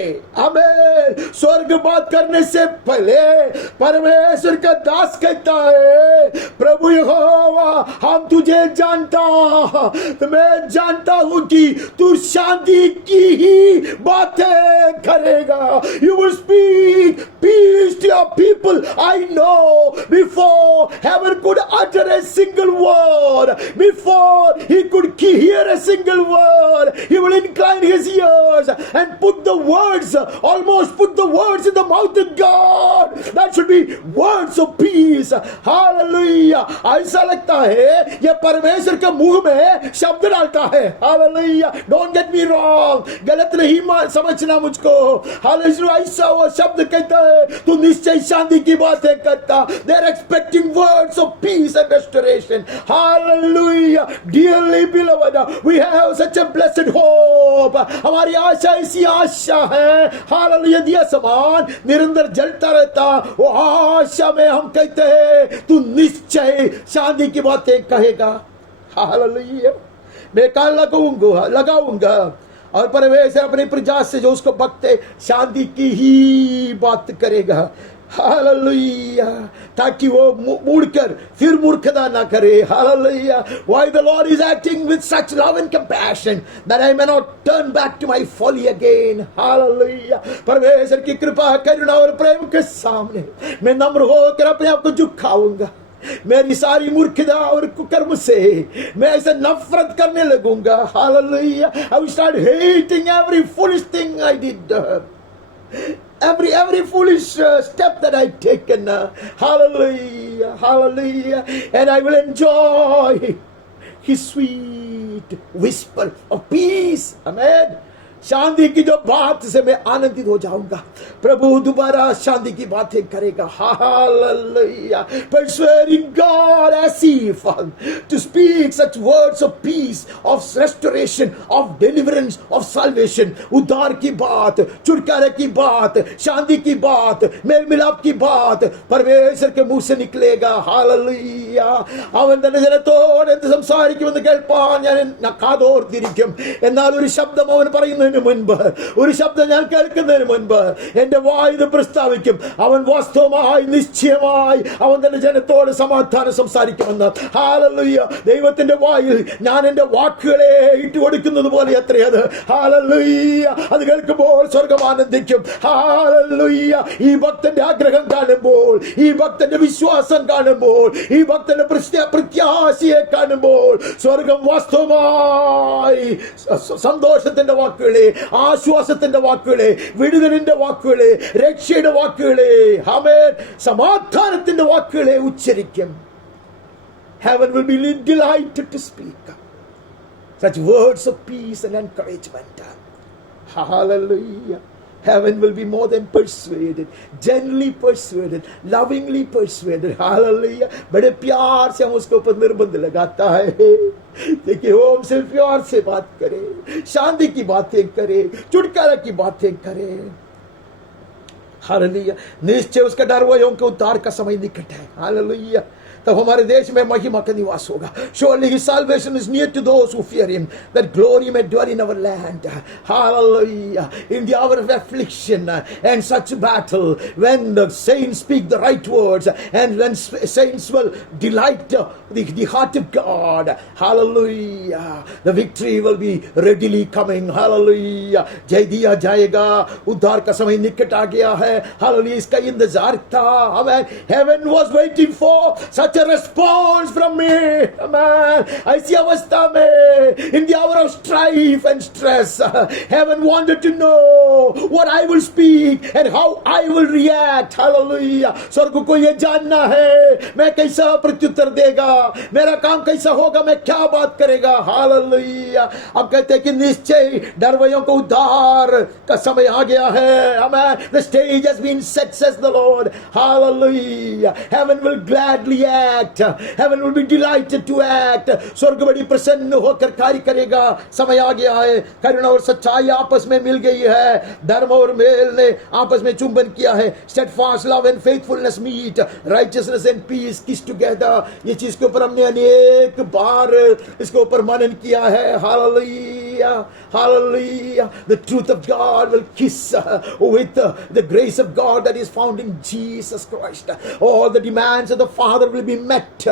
आमीन। स्वर्ग बात करने से पहले परमेश्वर का दास कहता है प्रभु यहोवा हम तुझे जानता, तो मैं जानता हूं कि तू शांति की ही बातें करेगा। You will speak peace to your people. I know before heaven could utter a single word, before he could hear a single word, he will incline his ears and put the words, almost put the words in the mouth of God. That should be words of peace. Hallelujah. ऐसा लगता है ये परमेश्वर के मुंह में शब्द डालता है. Hallelujah. Don't get me wrong. गलत नहीं समझना मुझको. Hallelujah. ऐसा वो शब्द कहता है तू निश्चय शांति की बातें करता. They're expecting words of peace and restoration. Hallelujah. Dearly beloved, we have such a blessed hope. हमारी आशा ऐसी आशा है. Hallelujah. दिया समान निरंतर जलता रहता. वो आशा में हम कहते हैं तू निश्चय शांति की बातें कहेगा. हालेलुया. मैं कान लगाऊंगा और परमेश्वर अपनी प्रजा से जो उसको बकते शांति की ही बात करेगा. हालेलुया. ताकि वो मुड़कर फिर मूर्खता ना करे. Hallelujah. Why the Lord is acting with such love and compassion that I may not turn back to my folly again. Hallelujah. परमेश्वर की कृपा करुणा और प्रेम के सामने मैं नम्र होकर अपने आप को झुकाऊंगा. मेरी सारी मूर्खता और कुकर्म से मैं ऐसे नफरत करने लगूंगा. Hallelujah. I will start hating every foolish thing I did. Every foolish step that I've taken. Hallelujah. Hallelujah. And I will enjoy his sweet whisper of peace. Amen. शांति की जो बात से मैं आनंदित हो जाऊंगा. प्रभु दोबारा शांति की बातें करेगा. Hallelujah. Persuading God as if to speak such words of peace, of restoration, of deliverance, of salvation. उद्धार की बात, छुटकारे की बात, शांति की बात, मेल मिलाप की बात परमेश्वर के मुंह से निकलेगा. Hallelujah. അവൻ തന്റെ ജനത്തോട് എന്ത് സംസാരിക്കുമെന്ന് കേൾപ്പാൻ ഞാൻ കാതോർത്തിരിക്കും. എന്നാൽ ഒരു ശബ്ദം അവൻ പറയുന്നു മുൻപ്, ഒരു ശബ്ദം ഞാൻ കേൾക്കുന്നതിന് മുൻപ് എന്റെ വായ് ഇത് പ്രസ്താവിക്കും. അവൻ വാസ്തവമായി നിശ്ചയമായി അവൻ തന്റെ ജനത്തോട് സമാധാനം സംസാരിക്കുമെന്ന്. ഹാലലുയ്യ. ദൈവത്തിന്റെ വായിൽ ഞാൻ എന്റെ വാക്കുകളെ ഇട്ടുകൊടുക്കുന്നത് പോലെ എത്രയത്. ഹാലലുയ്യ. അത് കേൾക്കുമ്പോൾ സ്വർഗം ആനന്ദിക്കും. ഹാലലുയ്യ. ഈ ഭക്തന്റെ ആഗ്രഹം കാണുമ്പോൾ, ഈ ഭക്തന്റെ വിശ്വാസം കാണുമ്പോൾ, ഈ ഭക്തന്റെ പ്രത്യാശയെ കാണുമ്പോൾ സ്വർഗം വാസ്തവമായി സന്തോഷത്തിന്റെ വാക്കുകളെ, ആശ്വാസത്തിന്റെ വാക്കുകളെ, വിടുതലിന്റെ വാക്കുകളെ, രക്ഷയുടെ വാക്കുകളെ, ആമേൻ, സമാധാനത്തിന്റെ വാക്കുകളെ ഉച്ചരിക്കും. Heaven will be delighted to speak such words of peace and encouragement. Hallelujah. Heaven will be more than persuaded, gently persuaded, lovingly persuaded. Hallelujah. बड़े प्यार से हम उसके ऊपर निर्बंध लगाता है. देखिए वो हमसे प्यार से बात करे, शांति की बातें करे, छुटकारा की बातें करे. हालेलुया. निश्चय उसका डरवयों के उद्धार का समय निकट है. हालेलुया. तब हमारे देश में महिमा का निवास होगा. Surely his salvation is near to those who fear him, that glory may dwell in our land. Hallelujah. In the hour of affliction and such battle, when the saints speak the right words and when saints will delight the heart of God, hallelujah, the victory will be readily coming. Hallelujah. जय दिया जाएगा. उद्धार का समय निकट आ गया है. Hallelujah. इसका इंतजार था. Amen. Heaven was waiting for such a response from me. Amen. ऐसी अवस्था में, in the hour of strife and stress, heaven wanted to know what I will speak and how I will react. Hallelujah. स्वर्ग को ये जानना है मैं कैसा प्रत्युत्तर देगा, मेरा काम कैसा होगा, मैं क्या बात करेगा. Hallelujah. अब कहते हैं कि निश्चय डरवयों को उद्धार का समय आ गया है. Amen. The stage has been set, says the Lord. Hallelujah. Heaven will gladly act. Heaven will be delighted to act. स्वर्ग बड़ी प्रसन्न होकर कार्य करेगा. समय आ गया है. करुणा और सच्चाई आपस में मिल गई है. धर्म और मेल ने आपस में चुंबन किया है. Steadfast love and faithfulness meet. Righteousness and peace kiss together. ये चीज के ऊपर हमने अनेक बार इसके ऊपर मनन किया है. Hallelujah. Hallelujah. Hallelujah. The truth of God will kiss with the grace of God that is found in Jesus Christ. All the demands of the Father will be met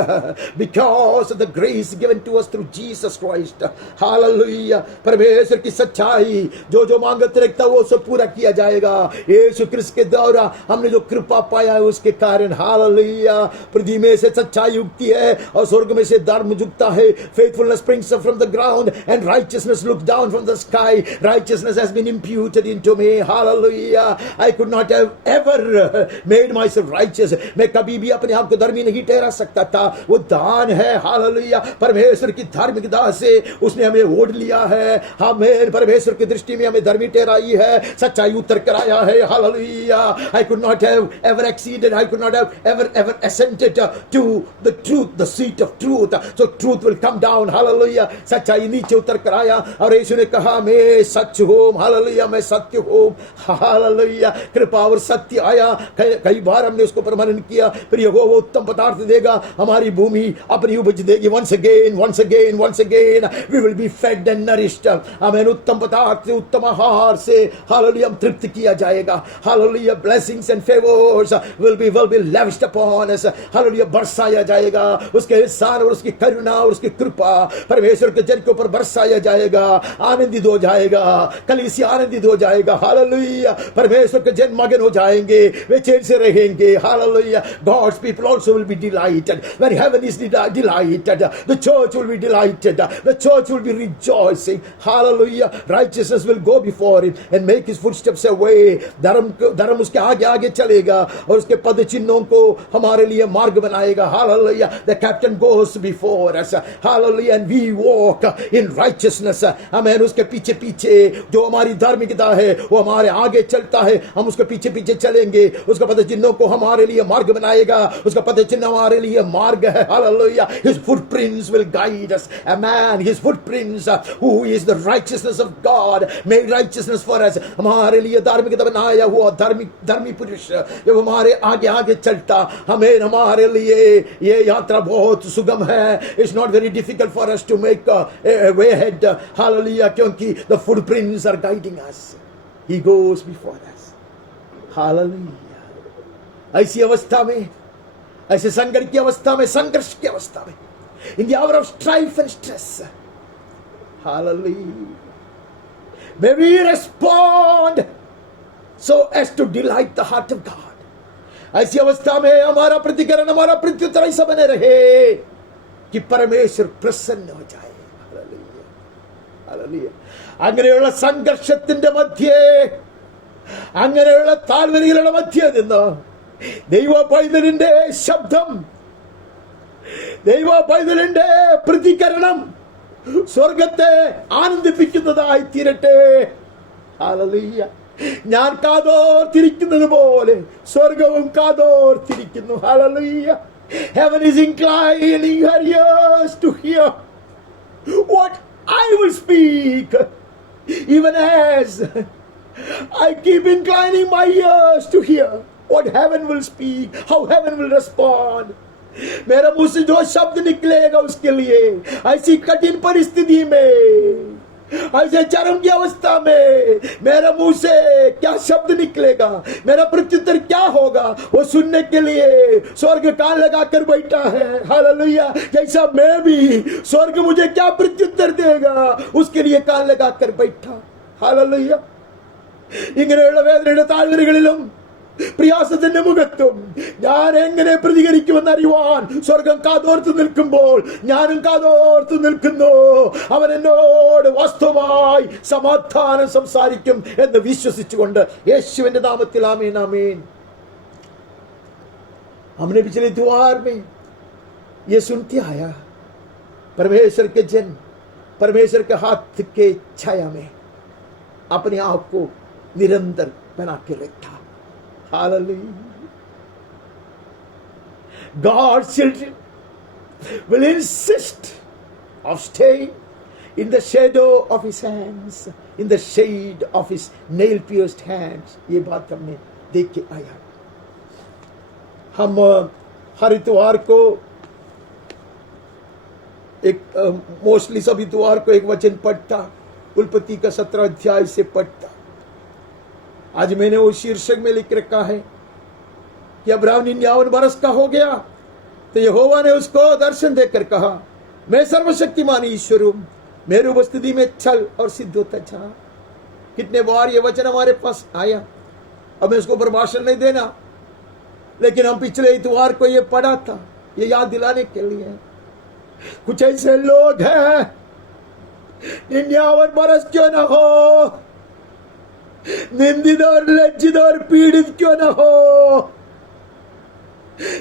because of the grace given to us through Jesus Christ. Hallelujah. परमेश्वर की सच्चाई जो जो मांगते रखता वो सब पूरा किया जाएगा यीशु क्रिस्त के द्वारा हमने जो कृपा पाया है उसके कारण. हालेलुया. पृथ्वी में से सच्चाई उगती है और स्वर्ग में से धर्म जुगता है. Faithfulness springs up from the ground and righteousness looks down from the sky. Righteousness has been imputed into me. Hallelujah. I could not have ever made myself righteous. मैं कभी भी अपने आप को धर्मी नहीं ठहरा सकता था. वो दान है. हालेलुया. परमेश्वर की धार्मिकता से उसने हमें ओढ़ लिया है. हमें परमेश्वर की दृष्टि में हमें धर्मी ठहराई है. सच्चाई उतर कर आया है. Hallelujah. I could not have ever exceeded. I could not have ever ascended to the truth, the seat of truth. So truth will come down. Hallelujah. सच्चाई नीचे उतर कर आया और यीशु ने कहा मैं सच हूं. हालेलुया. मैं सत्य हूं. हालेलुया. कृपा और सत्य आया. कई बार हमने उसको प्रमाणन किया. फिर यहोवा वो उत्तम पदार्थ देगा. हमारी भूमि अपनी उपज देगी. once again we will be fed and nourished. हमें उत्तम पदार्थ से उत्तम आहार से हालेलुया हम तृप्त किया जाएगा. Hallelujah. blessings and favors will be lavished upon us. Hallelujah. बरसाया जाएगा. उसके एहसान और उसकी करुणा और उसकी कृपा परमेश्वर के जन के ऊपर बरसाया जाएगा. आनंदित हो जाएगा. कलीसिया आनंदित हो जाएगा. हालेलुया. परमेश्वर के जन मगन हो जाएंगे. वे चैन से रहेंगे. Hallelujah. God's people also will be delighted. When heaven is delighted, the church will be delighted. The church will be rejoicing. Hallelujah. Righteousness will go before him and make his footsteps a way. धर्म उसके आगे आगे चलेगा और उसके पद चिन्हों को हमारे लिए मार्ग बनाएगा. Hallelujah. The captain goes before us. Hallelujah. And we walk in righteousness. Amen. उसके पीछे पीछे जो हमारी धार्मिकता है वो हमारे आगे चलता है. हम उसके पीछे पीछे चलेंगे. उसका पद चिन्हों को हमारे लिए मार्ग बनाएगा. उसका पद चिन्ह हमारे लिए मार्ग है. Hallelujah. His footprints will guide us. Amen. His footprints, who is the righteousness of God, made righteousness for us. हमारे लिए धार्मिकता बनाया हुआ धर्मी पुरुष जब हमारे आगे आगे चलता हमें हमारे लिए ये यात्रा बहुत सुगम है. It's not very difficult for us to make a way ahead. Hallelujah. क्योंकि the footprints are guiding us. He goes before us. Hallelujah. ऐसी अवस्था में, ऐसे संकट की अवस्था में, संघर्ष की अवस्था में, in the hour of strife and stress, hallelujah, may we respond so as to delight the heart of God. ऐसी अवस्था में हमारा प्रतिकरण, हमारा प्रत्युत्तर ऐसा बने रहे कि परमेश्वर प्रसन्न हो जाए. हालेलुया. हालेलुया. അങ്ങനെയുള്ള സംഘർഷത്തിന്റെ മധ്യേ, അങ്ങനെയുള്ള താഴ്വരകളുടെ മധ്യേ നിന്ന് ദൈവ പൈതലിന്റെ ശബ്ദം, ദൈവ പൈതലിന്റെ പ്രതികരണം സ്വർഗത്തെ ആനന്ദിപ്പിക്കുന്നതായി തീരട്ടെ. ഹല്ലേലൂയ. ഞാൻ കാതോർത്തിരിക്കുന്നത് പോലെ സ്വർഗവും കാതോർത്തിരിക്കുന്നു. Hallelujah. Heaven is inclining her ears to hear what I will speak, even as I keep inclining my ears to hear what heaven will speak, how heaven will respond. मेरा मुंह से जो शब्द निकलेगा उसके लिए ऐसी कठिन परिस्थिति में, ऐसे चरम की अवस्था में मेरा मुंह से क्या शब्द निकलेगा, मेरा प्रत्युत्तर क्या होगा, वो सुनने के लिए स्वर्ग कान लगाकर बैठा है. हालेलुया. जैसा मैं भी स्वर्ग मुझे क्या प्रत्युत्तर देगा उसके लिए कान लगाकर बैठा. हालेलुया. ഇങ്ങനെയുള്ള വേദനയുടെ താഴ്വരകളിലും പ്രയാസത്തിന്റെ മുഖത്തും ഞാൻ എങ്ങനെ പ്രതികരിക്കുമെന്നറിയുവാൻ സ്വർഗം കാതോർത്ത് നിൽക്കുമ്പോൾ ഞാനും കാതോർത്ത് നിൽക്കുന്നു. അവൻ എന്നോട് വാസ്തവമായി സമാധാനം സംസാരിക്കും എന്ന് വിശ്വസിച്ചുകൊണ്ട് യേശുവിന്റെ നാമത്തിൽ ആമേൻ. ആമേൻ. हमने पिछले द्वार में ये सुनते आया, परमेश्वर के जन परमेश्वर के हाथ के छाया में अपने आप को निरंतर बना के रखा. Hallelujah. God's children will insist of staying in the shadow of his hands, in the shade of his nail-pierced hands. ये बात हमने देख के आया. हम हर इतवार को एक मोस्टली सब इतवार को एक वचन पढ़ता उल्पत्ति का 17 अध्याय से पढ़ता। आज मैंने वो शीर्षक में लिख रखा है कि अब्राहम 99 बरस का हो गया तो यहोवा ने उसको दर्शन देकर कहा, मैं सर्वशक्तिमान ईश्वर हूं, मेरी उपस्थिति में छल और सिद्ध होता जा। कितने बार ये वचन हमारे पास आया। अब मैं उसको प्रभाषण नहीं देना, लेकिन हम पिछले इतवार को ये पढ़ा था, ये याद दिलाने के लिए। कुछ ऐसे लोग हैं 99 बरस क्यों ना हो, निंदित और लज्जित और पीड़ित क्यों ना हो,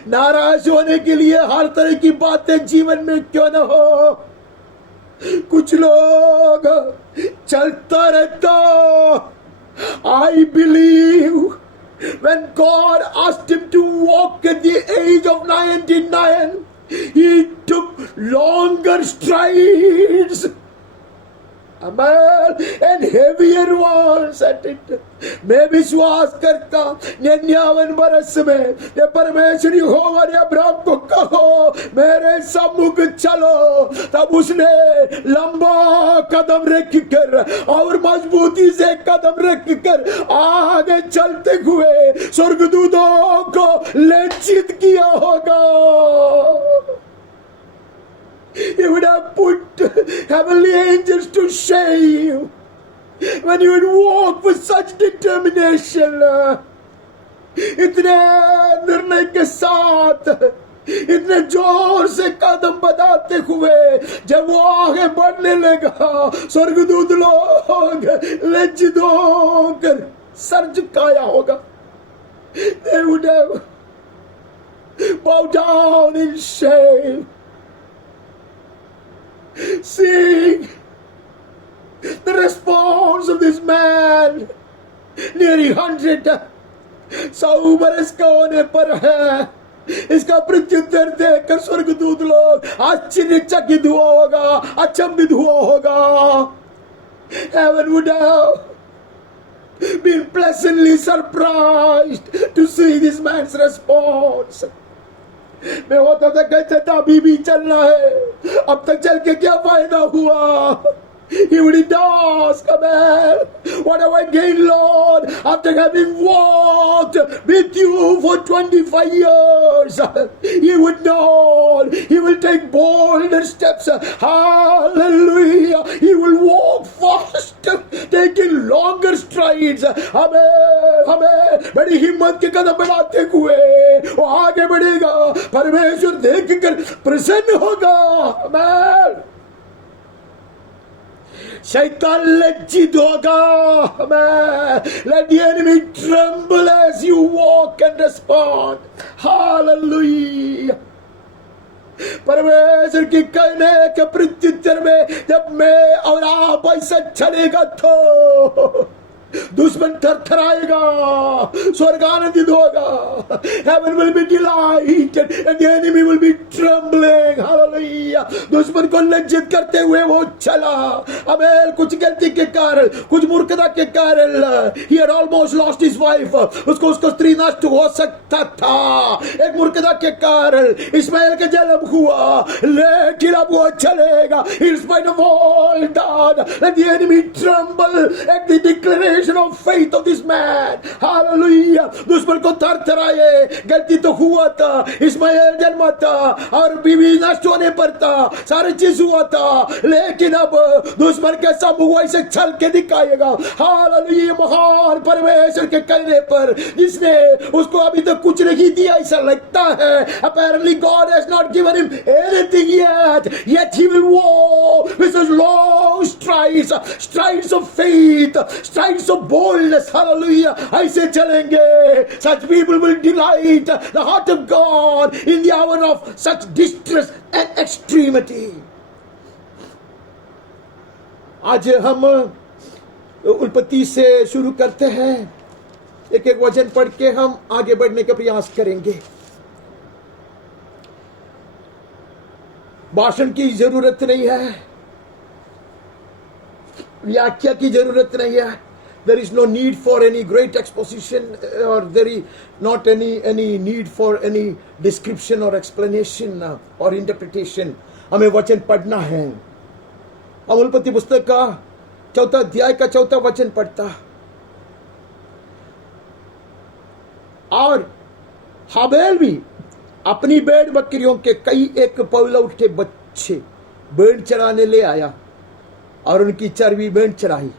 नाराज होने के लिए हर तरह की बातें जीवन में क्यों ना हो, कुछ लोग चलता रहता। I believe when God asked him to walk at the age of 99, he took longer strides. Amen. And heavier ones at it. मैं विश्वास करता 99 बरस में ये परमेश्वर यहोवा ने अब्राहम को कहो मेरे सम्मुख चलो, तब उसने लंबा कदम रख कर और मजबूती से कदम रख कर आगे चलते हुए स्वर्गदूतों को लज्जित किया होगा। He would have put heavenly angels to shame when you would walk with such determination. इतने निर्णय के साथ, इतने जोर से कदम बढ़ाते हुए जब वो आगे बढ़ने लगा, स्वर्गदूत लोग लज्जित होकर सर झुकाया होगा। They would have bowed down in shame. Seeing the response of this man, nearly 100, 100 बरस का होने पर है, इसका प्रत्युत्तर देकर स्वर्गदूत लोग आश्चर्यचकित हुआ होगा, अचंभित हुआ होगा। Heaven would have been pleasantly surprised to see this man's response. मैं होता था कहते था अभी भी चलना है, अब तक चल के क्या फायदा हुआ। He would ask, man, what have I gained, Lord, after having walked with you for 25 years? He would know. He will take bolder steps. Hallelujah. He will walk fast, taking longer strides. हमें बड़ी हिम्मत के कदम बढ़ाते हुए वो आगे बढ़ेगा, परमेश्वर देख कर प्रसन्न होगा। Amen. शैतान लज्जित होगा। Let the enemy tremble as you walk and respond. Hallelujah. परमेश्वर की कहने के प्रत्युत्तर में जब मैं और आप ऐसा चलेगा तो दुश्मन थरथराएगा, स्वर्ग आनंदित होगा। Heaven will be delighted and the enemy will be trembling. Hallelujah. दुश्मन को लज्जित करते हुए वो चला। अबेल कुछ गलती के कारण, कुछ मूर्खता के कारण, he had almost lost his wife. उसको स्त्री नष्ट हो सकता था। एक मूर्खता के कारण इस्माइल का जन्म हुआ, लेकिन अब वो चलेगा। In spite of all that, let the enemy tremble at the declaration of faith of this man. Hallelujah. दुश्मन को थरथराए, गलती तो हुआ था, इस्माइल जन्मा था और बीवी नष्ट होने पर था, सारी चीज हुआ था, लेकिन अब दुश्मन के सब ऐसे छल के दिखाएगा। हालेलुया। महान परमेश्वर के कहने पर जिसने उसको अभी तक कुछ नहीं दिया ऐसा लगता है। Apparently God has not given him anything yet he will walk with such long strides, strides of faith, strides of boldness. Hallelujah. ऐसे चलेंगे। Such people will delight the heart of God in the hour of such distress and extremity. आज हम उत्पत्ति से शुरू करते हैं, एक एक वचन पढ़ के हम आगे बढ़ने का प्रयास करेंगे। भाषण की जरूरत नहीं है, व्याख्या की जरूरत नहीं है। There is no need for any great exposition or there is not any need for any description or explanation or interpretation. हमें वचन पढ़ना है। हम उत्पत्ति पुस्तक का चौथा अध्याय का 4 वचन पढ़ता, और हाबेल भी अपनी भेड़ बकरियों के कई एक पौला उठे बच्चे भेड़ चराने ले आया और उनकी चर्बी भेड़ चराई।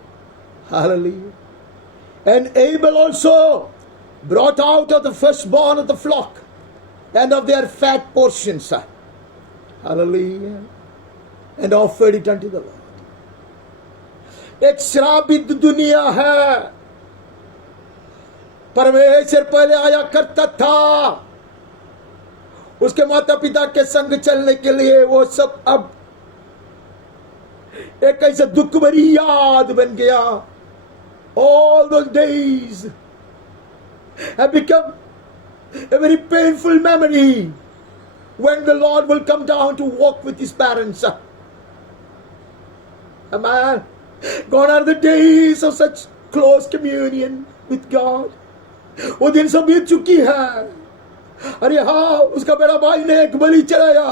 Hallelujah. And Abel also brought out of the firstborn of the flock and of their fat portions. Hallelujah. And offered it unto the Lord. एक श्रापित दुनिया है। परमेश्वर पहले आया करता था, उसके माता पिता के संग चलने के लिए वो सब अब एक ऐसा दुख भरी याद बन गया। All those days have become a very painful memory when the Lord will come down to walk with his parents. Amen. Gone are the days of such close communion with God. वो दिन सब बीत चुकी है। अरे हाँ, उसका बड़ा भाई ने एक बलि चढ़ाया,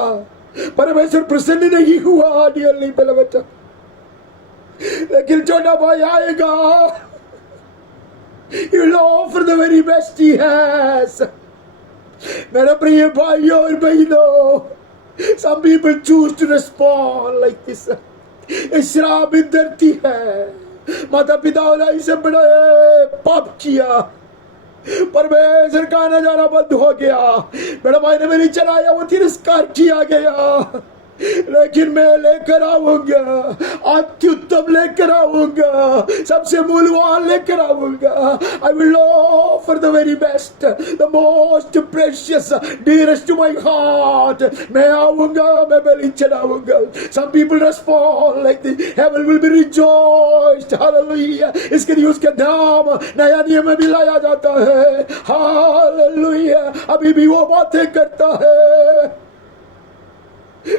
परमेश्वर प्रसन्न नहीं हुआ, डियरली बेलवट। लेकिन छोटा भाई आएगा, he will offer the very best he has. मेरे प्रिय भाइयों और बहनों, some people choose to respond like this. श्रापित धरती है, माता पिता ने इसे बड़ा पाप किया, परमेश्वर का आना जाना बंद हो गया, बड़ा भाई ने मेरी चलाया, वो तिरस्कार किया गया। लेकिन मैं लेकर आऊंगा, अत्युत्तम लेकर आऊंगा, सबसे मूल्यवान लेकर आऊंगा। I will offer the very best, the most precious, dearest to my heart. मैं आऊंगा, मैं बलि चढ़ाऊंगा। Some people respond like this, heaven will be rejoiced. Hallelujah. इसके लिए उसके नाम नया नियम में भी लाया जाता है। Hallelujah. अभी भी वो बातें करता है।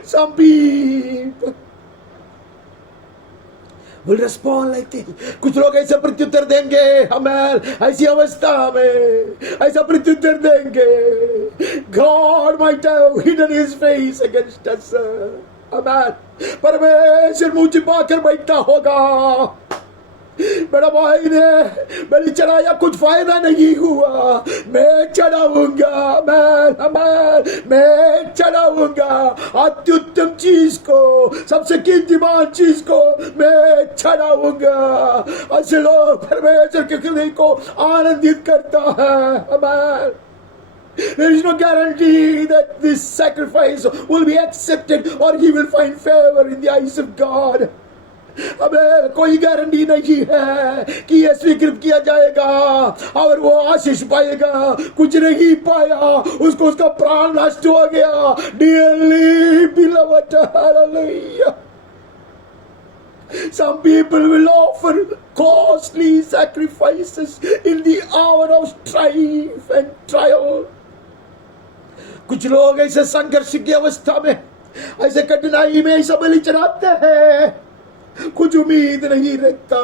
Some people will respond like this. कुछ लोग ऐसा प्रत्युत्तर देंगे, हमें ऐसी अवस्था में ऐसा प्रत्युत्तर देंगे, God might have hidden his face against us. Amen. परमेश्वर मुंह छिपा कर बैठा होगा। बड़ा भाई ने बलि चढ़ाया, कुछ फायदा नहीं हुआ, मैं चढ़ाऊंगा, मैं चढ़ाऊंगा अत्युत्तम चीज को, सबसे कीमती चीज को मैं चढ़ाऊंगा। ऐसे लोग परमेश्वर के हृदय को आनंदित करता है। There is no guarantee that this sacrifice will be accepted or he will find favor in the eyes of God. अबे कोई गारंटी नहीं है कि यह स्वीकृत किया जाएगा और वो आशीष पाएगा। कुछ नहीं पाया, उसको उसका प्राण नष्ट हो गया। Dearly beloved, hallelujah. Some people will offer costly sacrifices in the hour of strife and trial. कुछ लोग ऐसे संघर्ष की अवस्था में, ऐसे कठिनाई में ऐसा बलि चढ़ाते हैं, कुछ उम्मीद नहीं रखता।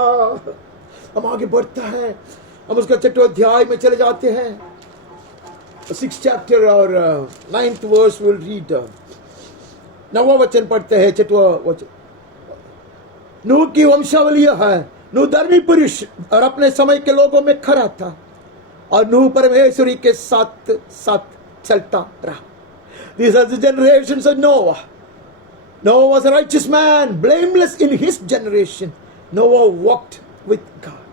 हम आगे बढ़ता है, हम उसका 6वां अध्याय में चले जाते हैं। 6th chapter और 9th verse will read। 9वां वचन पढ़ते हैं, 6वां वचन। नूह की वंशावली है। नूह धर्मी पुरुष और अपने समय के लोगों में खरा था, और नूह परमेश्वरी के साथ साथ चलता रहा। These are the generations of Noah. Noah was a righteous man, blameless in his generation. Noah walked with God.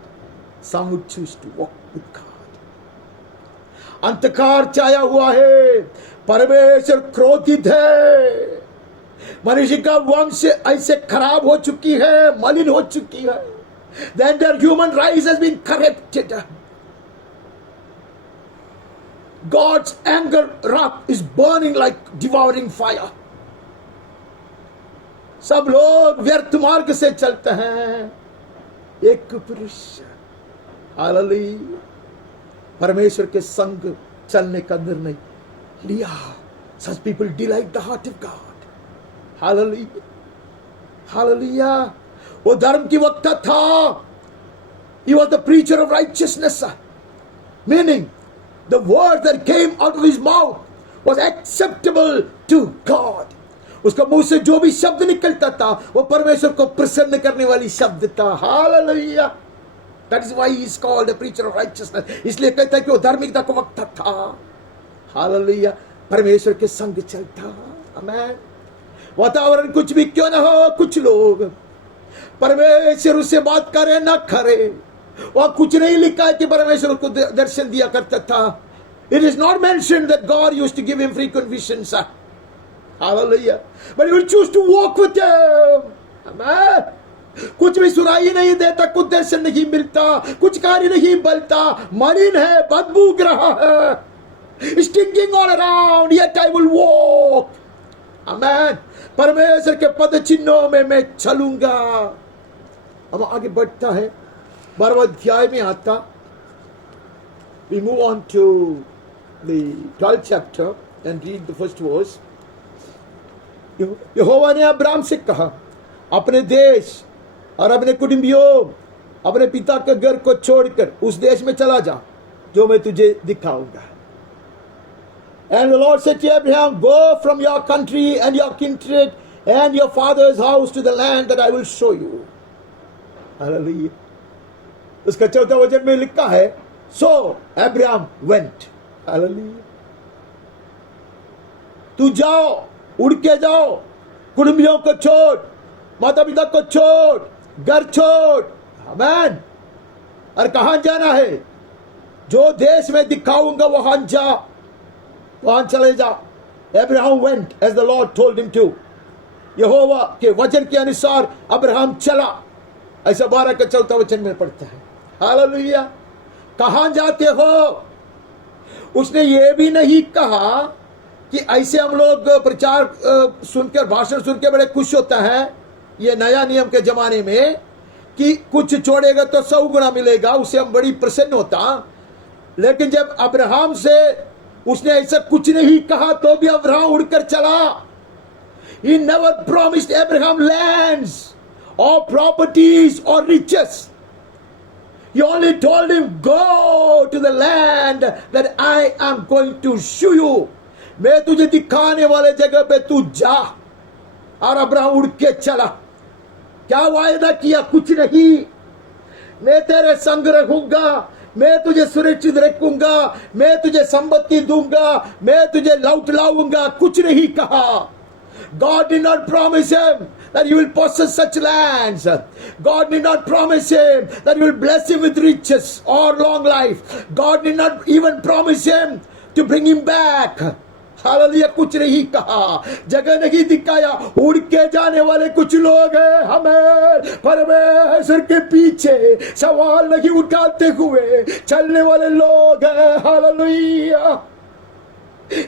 Some would choose to walk with God. अंधकार छाया हुआ है, परमेश्वर क्रोधित है, मनुष्य का वंश ऐसे खराब हो चुकी है, मलिन हो चुकी है। The entire human race has been corrupted. God's anger wrath is burning like devouring fire. सब लोग व्यर्थ मार्ग से चलते हैं। एक पुरुष हालेलुया परमेश्वर के संग चलने का निर्णय लिया। Such people delight the heart of God. Hallelujah hallelujah. वो धर्म की वक्ता था। He was the preacher of righteousness, meaning the word that came out of his mouth was acceptable to God. उसका मुंह से जो भी शब्द निकलता था वो परमेश्वर को प्रसन्न करने वाली शब्द था। Hallelujah. That is why he is called the preacher of righteousness. इसलिए कहता है कि वो धार्मिकता का वक्ता था। हालेलुया। परमेश्वर के संग चलता। आमीन। वातावरण कुछ भी क्यों ना हो, कुछ लोग परमेश्वर उससे बात करे ना करे, वह कुछ नहीं लिखा है कि परमेश्वर को दर्शन दिया करता था। It is not mentioned that God used to give him frequent visions. Hallelujah. But he will choose to walk with them. Amen. कुछ भी सुनाई नहीं देता, कुछ दर्शन नहीं मिलता, कुछ कार्य नहीं बनता, मलिन है, बदबू रहा है, stinking all around, yet I will walk. Amen. परमेश्वर के पद चिन्हों में मैं चलूंगा। अब आगे बढ़ता है, 12वें अध्याय में आता। We move on to the 12th chapter and read the first verse. यहोवा ने अब्राम से कहा, अपने देश और अपने कुटुंबियों, अपने पिता के घर को छोड़कर उस देश में चला जा जो मैं तुझे दिखाऊंगा। And the Lord said to Abraham, go from your country and your kindred and your father's house to the land that I will show you. Hallelujah. उसका 4था वचन में लिखा है, so Abraham went. Hallelujah. तू जाओ, उड़ के जाओ, कुटुंबियों को छोड़, माता पिता को छोड़, घर छोड़। आमीन। और कहां जाना है? जो देश में दिखाऊंगा वहां जा, वहां चले जा। Abraham went as the Lord told him to. यहोवा के वचन के अनुसार अब्राहम चला। ऐसा 12 का 4था वचन में पढ़ता है। हालेलुया। कहां जाते हो? उसने ये भी नहीं कहा कि ऐसे हम लोग प्रचार सुनकर, भाषण सुनकर बड़े खुश होता है, ये नया नियम के जमाने में, कि कुछ छोड़ेगा तो 100 गुना मिलेगा, उससे हम बड़ी प्रसन्न होता। लेकिन जब अब्राहम से उसने ऐसा कुछ नहीं कहा तो भी अब्राहम उड़कर चला। He never promised Abraham lands or properties or riches. He only told him, go to the land that I am going to show you. मैं तुझे दिखाने वाले जगह पे तू जा। और अब्राहम उड़ के चला। क्या वायदा किया? कुछ नहीं। मैं तेरे संग रहूंगा, मैं तुझे सुरक्षित रखूंगा, मैं तुझे संपत्ति दूंगा, मैं तुझे लौट लाऊंगा, कुछ नहीं कहा। God did not promise him that you will possess such lands. God did not promise him that you will bless him with riches or long life. God did not even promise him to bring him back. Hallelujah. कुछ नहीं कहा, जगह नहीं दिखाया। उड़ के जाने वाले कुछ लोग हैं, हमें परमेश्वर के पीछे सवाल नहीं उठाते हुए चलने वाले लोग हैं। Hallelujah.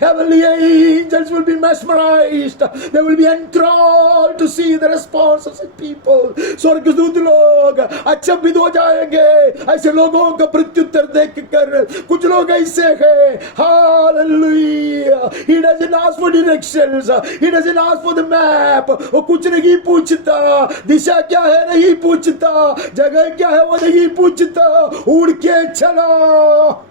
Heavenly angels will be mesmerized. They will be enthralled to see the responses of people. स्वर्गदूत लोग अचंभित हो जाएंगे ऐसे लोगों का प्रत्युत्तर देखकर। कुछ लोग ऐसे हैं, Hallelujah. He doesn't ask for directions. He doesn't ask for the map. वो कुछ नहीं पूछता, दिशा क्या है नहीं पूछता, जगह क्या है वो नहीं पूछता, उड़ के चला।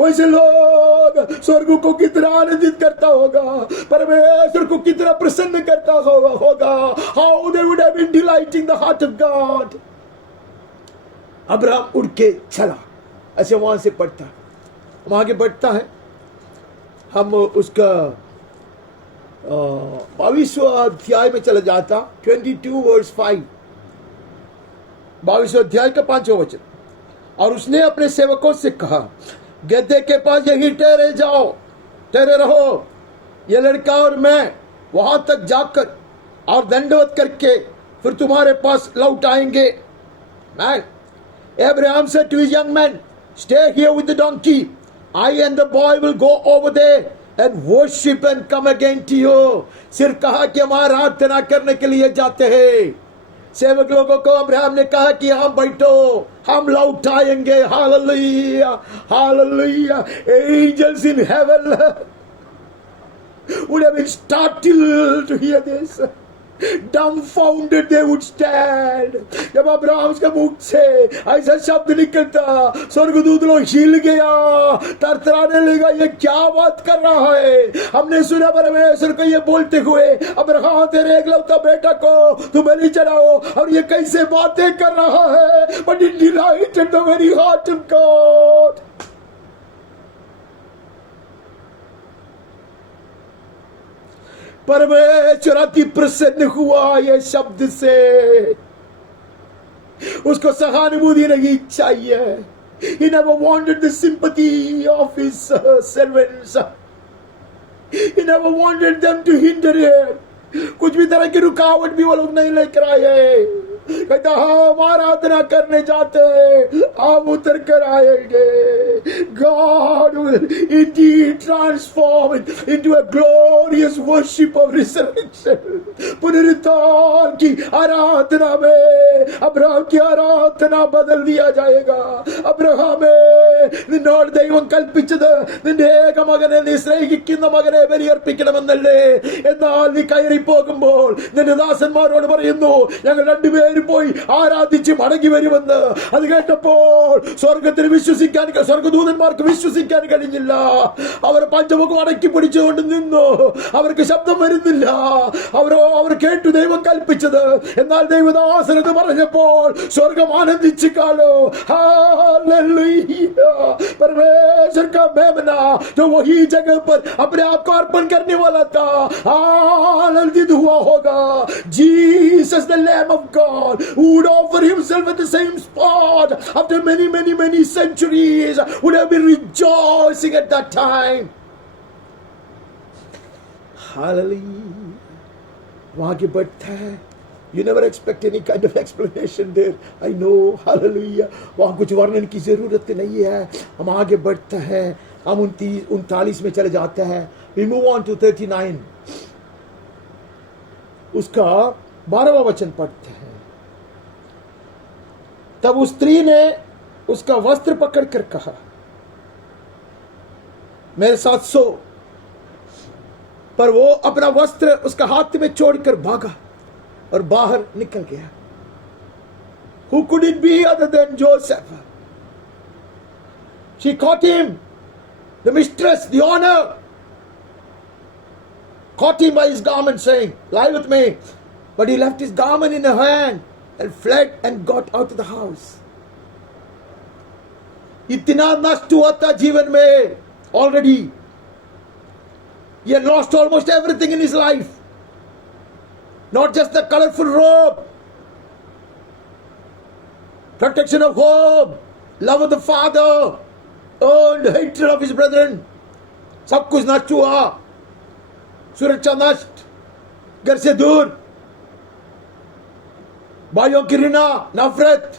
वैसे लोग स्वर्ग को कितना आनंदित करता होगा, परमेश्वर को कितना प्रसन्न करता होगा। How they would have been delighting the heart of God. Abraham उड़ के चला। ऐसे वहां से पढ़ता है, हम आगे बढ़ता है। हम उसका 22वां अध्याय में चला जाता। 22 verse 5, 22वां अध्याय का 5वां वचन। और उसने अपने सेवकों से कहा, गद्दे के पास यही ठहरे जाओ, ठहरे रहो। ये लड़का और मैं वहां तक जाकर और दंडवत करके फिर तुम्हारे पास लौट आएंगे। Abraham said to his young men, stay here with the donkey. I and the boy will go over there and worship and come again to you. सिर्फ कहा कि हम आराधना करने के लिए जाते हैं। सेवक लोगों को अब्राहम ने कहा कि हम बैठो, हम लौट आएंगे। Hallelujah, hallelujah. Angels in heaven would have been startled to hear this. dumbfounded they would stand. जब अब्राहम के मुख से ऐसा शब्द निकलता, स्वर्गदूत लोग हिल गया, तरतराने लगा, ये क्या बात कर रहा है? हमने सुना परमेश्वर को ये बोलते हुए, अब्राहम तेरे एकलौता बेटा को तू बलि चढ़ाओ, और ये कैसे बातें कर रहा है? But it delighted the very heart of God. परमेश्वर अति प्रसन्न हुआ ये शब्द से। उसको सहानुभूति नहीं चाहिए। He never wanted the sympathy of his servants. He never wanted them to hinder him. कुछ भी तरह की रुकावट भी वो लोग नहीं लेकर आए। कहता हम आराधना करने जाते हैं, हम उतर कर आएंगे। God will indeed transform it into a glorious worship of resurrection. पुनरुत्थान की आराधना में अब्राहम की आराधना बदल दिया जाएगा। അബ്രഹാമേ നിന്നോട് ദൈവം കൽപ്പിച്ചത് നിന്റെ ഏകമകനെ നീ സ്നേഹിക്കുന്ന മകനെ ബലിയർപ്പിക്കണമെന്നല്ലേ? എന്നാൽ നീ കയറി പോകുമ്പോൾ നിന്റെ ദാസന്മാരോട് പറയുന്നു, ഞങ്ങൾ രണ്ടുപേരും പോയി ആരാധിച്ച് മടങ്ങി വരുമെന്ന്. അത് കേട്ടപ്പോൾ സ്വർഗത്തിന് വിശ്വസിക്കാൻ, സ്വർഗദൂതന്മാർക്ക് വിശ്വസിക്കാൻ കഴിഞ്ഞില്ല. അവർ പഞ്ചമുഖം അടക്കി പിടിച്ചുകൊണ്ട് നിന്നു. അവർക്ക് ശബ്ദം വരുന്നില്ല. അവർ കേട്ടു ദൈവം കൽപ്പിച്ചത്. എന്നാൽ ദൈവദാസൻ എന്ന് പറഞ്ഞപ്പോൾ സ്വർഗം ആനന്ദിച്ചു കാണോ. हालेलुया। परमेश्वर का मेमना जो वही जगह पर अपने आप को अर्पण करने वाला था, आनंदित हुआ होगा। Jesus the Lamb of God who would offer himself at the same spot after many centuries would have been rejoicing at that time. Hallelujah. वहां की बढ़ता है। You never expect any kind of explanation there. I know. Hallelujah. वहां कुछ वर्णन की जरूरत नहीं है। हम आगे बढ़ते हैं, हम 39 में चले जाते हैं। We move on to 39. उसका 12वां वचन पढ़ते हैं। तब उस स्त्री ने उसका वस्त्र पकड़कर कहा, मेरे साथ सो। पर वो अपना वस्त्र उसका हाथ में छोड़कर भागा और बाहर निकल गया। Who could it be other than Joseph? She caught him, the mistress, the owner, caught him by his garment, saying, lie with me. But he left his garment in her hand and fled and got out of the house. इतना नष्ट हुआ था जीवन में already. He had lost almost everything in his life. Not just the colorful robe, protection of home, love of the father, and hatred of his brethren. सब कुछ नष्ट हुआ। सुरक्षा नष्ट, घर से दूर, भाइयों की ऋणा, नफरत,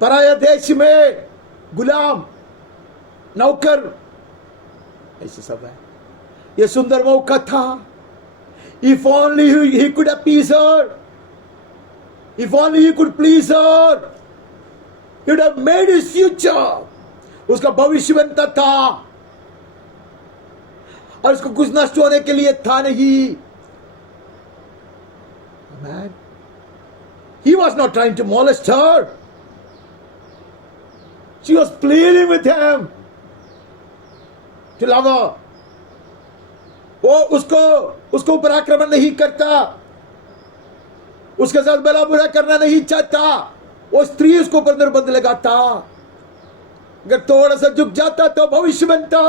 पराया देश में गुलाम, नौकर, ऐसे सब है। ये सुंदर मौका था। If only he could appease her, if only he could please her, he would have made his future. उसका भविष्य बनता था और उसको कुछ नष्ट होने के लिए था नहीं। Man, he was not trying to molest her. She was pleading with him to love her. वो उसको ऊपर आक्रमण नहीं करता, उसके साथ भला बुरा करना नहीं चाहता। वो स्त्री उसको ऊपर निर्बंध लगाता। अगर थोड़ा सा झुक जाता तो भविष्य बनता।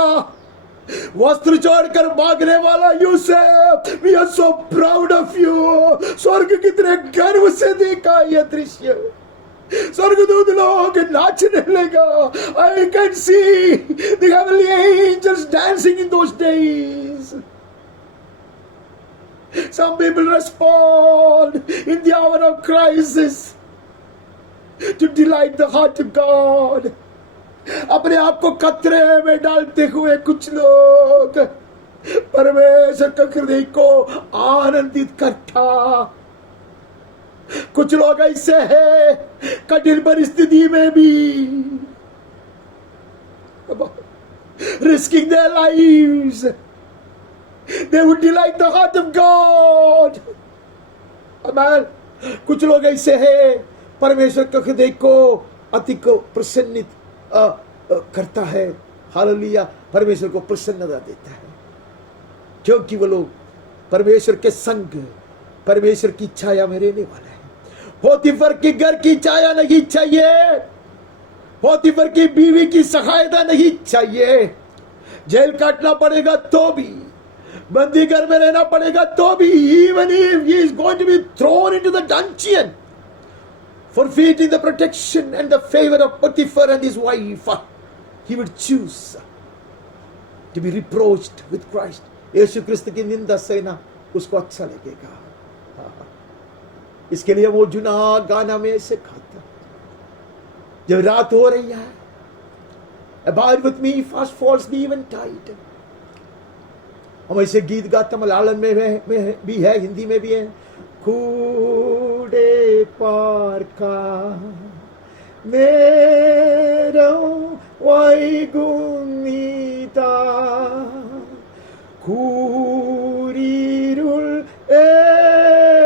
वस्त्र छोड़कर भागने वाला Yusuf, we are so proud of you। स्वर्ग कितने गर्व से देखा यह दृश्य। स्वर्गदूत लोग नाचने लगा। I can see the heavenly angels dancing in those days. Some people respond in the hour of crisis to delight the heart of God. अपने आप को खतरे में डालते हुए कुछ लोग परमेश्वर के हृदय को आनंदित करता। कुछ लोग ऐसे हैं कठिन परिस्थिति में भी risking their lives They would delight the heart of God. Amen. कुछ लोग ऐसे हैं, परमेश्वर के हृदय को अधिक प्रसन्नित करता है। हालेलुया, परमेश्वर को प्रसन्नता देता है, क्योंकि वो लोग परमेश्वर के संग, परमेश्वर की छाया में रहने वाला है। पोतीफर के घर की छाया नहीं चाहिए, पोतीफर की बीवी की सहायता नहीं चाहिए। जेल काटना पड़ेगा तो भी, बंदी घर में रहना पड़ेगा तो भी, even if he is going to be thrown into the dungeon, forfeiting the protection and the favor of Potiphar and his wife, he would choose to be reproached with Christ. यीशु क्रिस्त की निंदा सहना उसको अच्छा लगेगा। इसके लिए वो जुना गाना में से खाता, जब रात हो रही है, abide with me, fast falls the eventide। हम ऐसे गीत गाते, मलयालम में भी है, हिंदी में भी है। कूड़े पार का नेरम वैगुनीता കൂരിരുൾ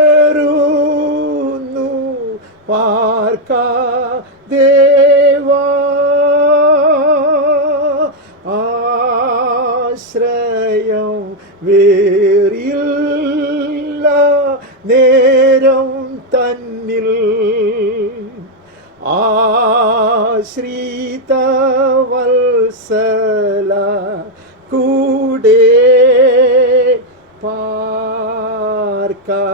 ഏറുന്നു പാർക്ക ദേവാ ആശ്രയം വേറില്ല നേരം തന്നിൽ ആശ്രിത വത്സല കൂടെ पारका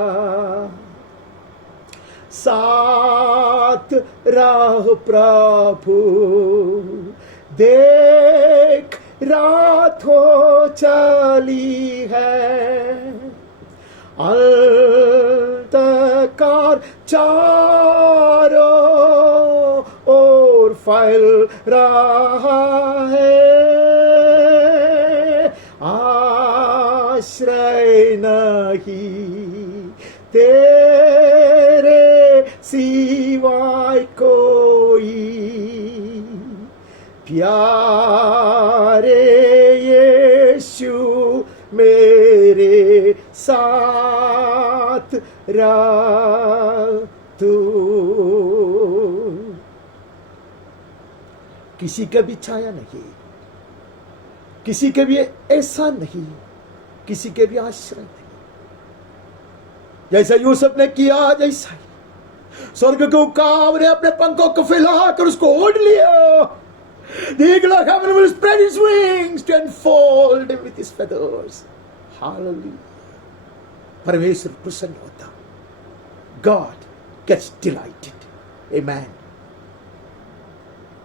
साथ राह प्रभु देख रात हो चली है, अंधकार चारों ओर फैल रहा है। आश्रय नहीं तेरे सिवाय कोई, प्यारे यीशु मेरे साथ रह तू। किसी का भी छाया नहीं, किसी के भी ऐसा नहीं, किसी के भी आश्रय नहीं। जैसा यूसुफ ने किया, जैसा ही स्वर्ग को काव ने अपने पंखों को फैलाकर उसको ओढ़ लिया। The eagle of heaven will spread his wings to enfold him with his feathers. Hallelujah. परमेश्वर प्रसन्न होता, God gets delighted. Amen.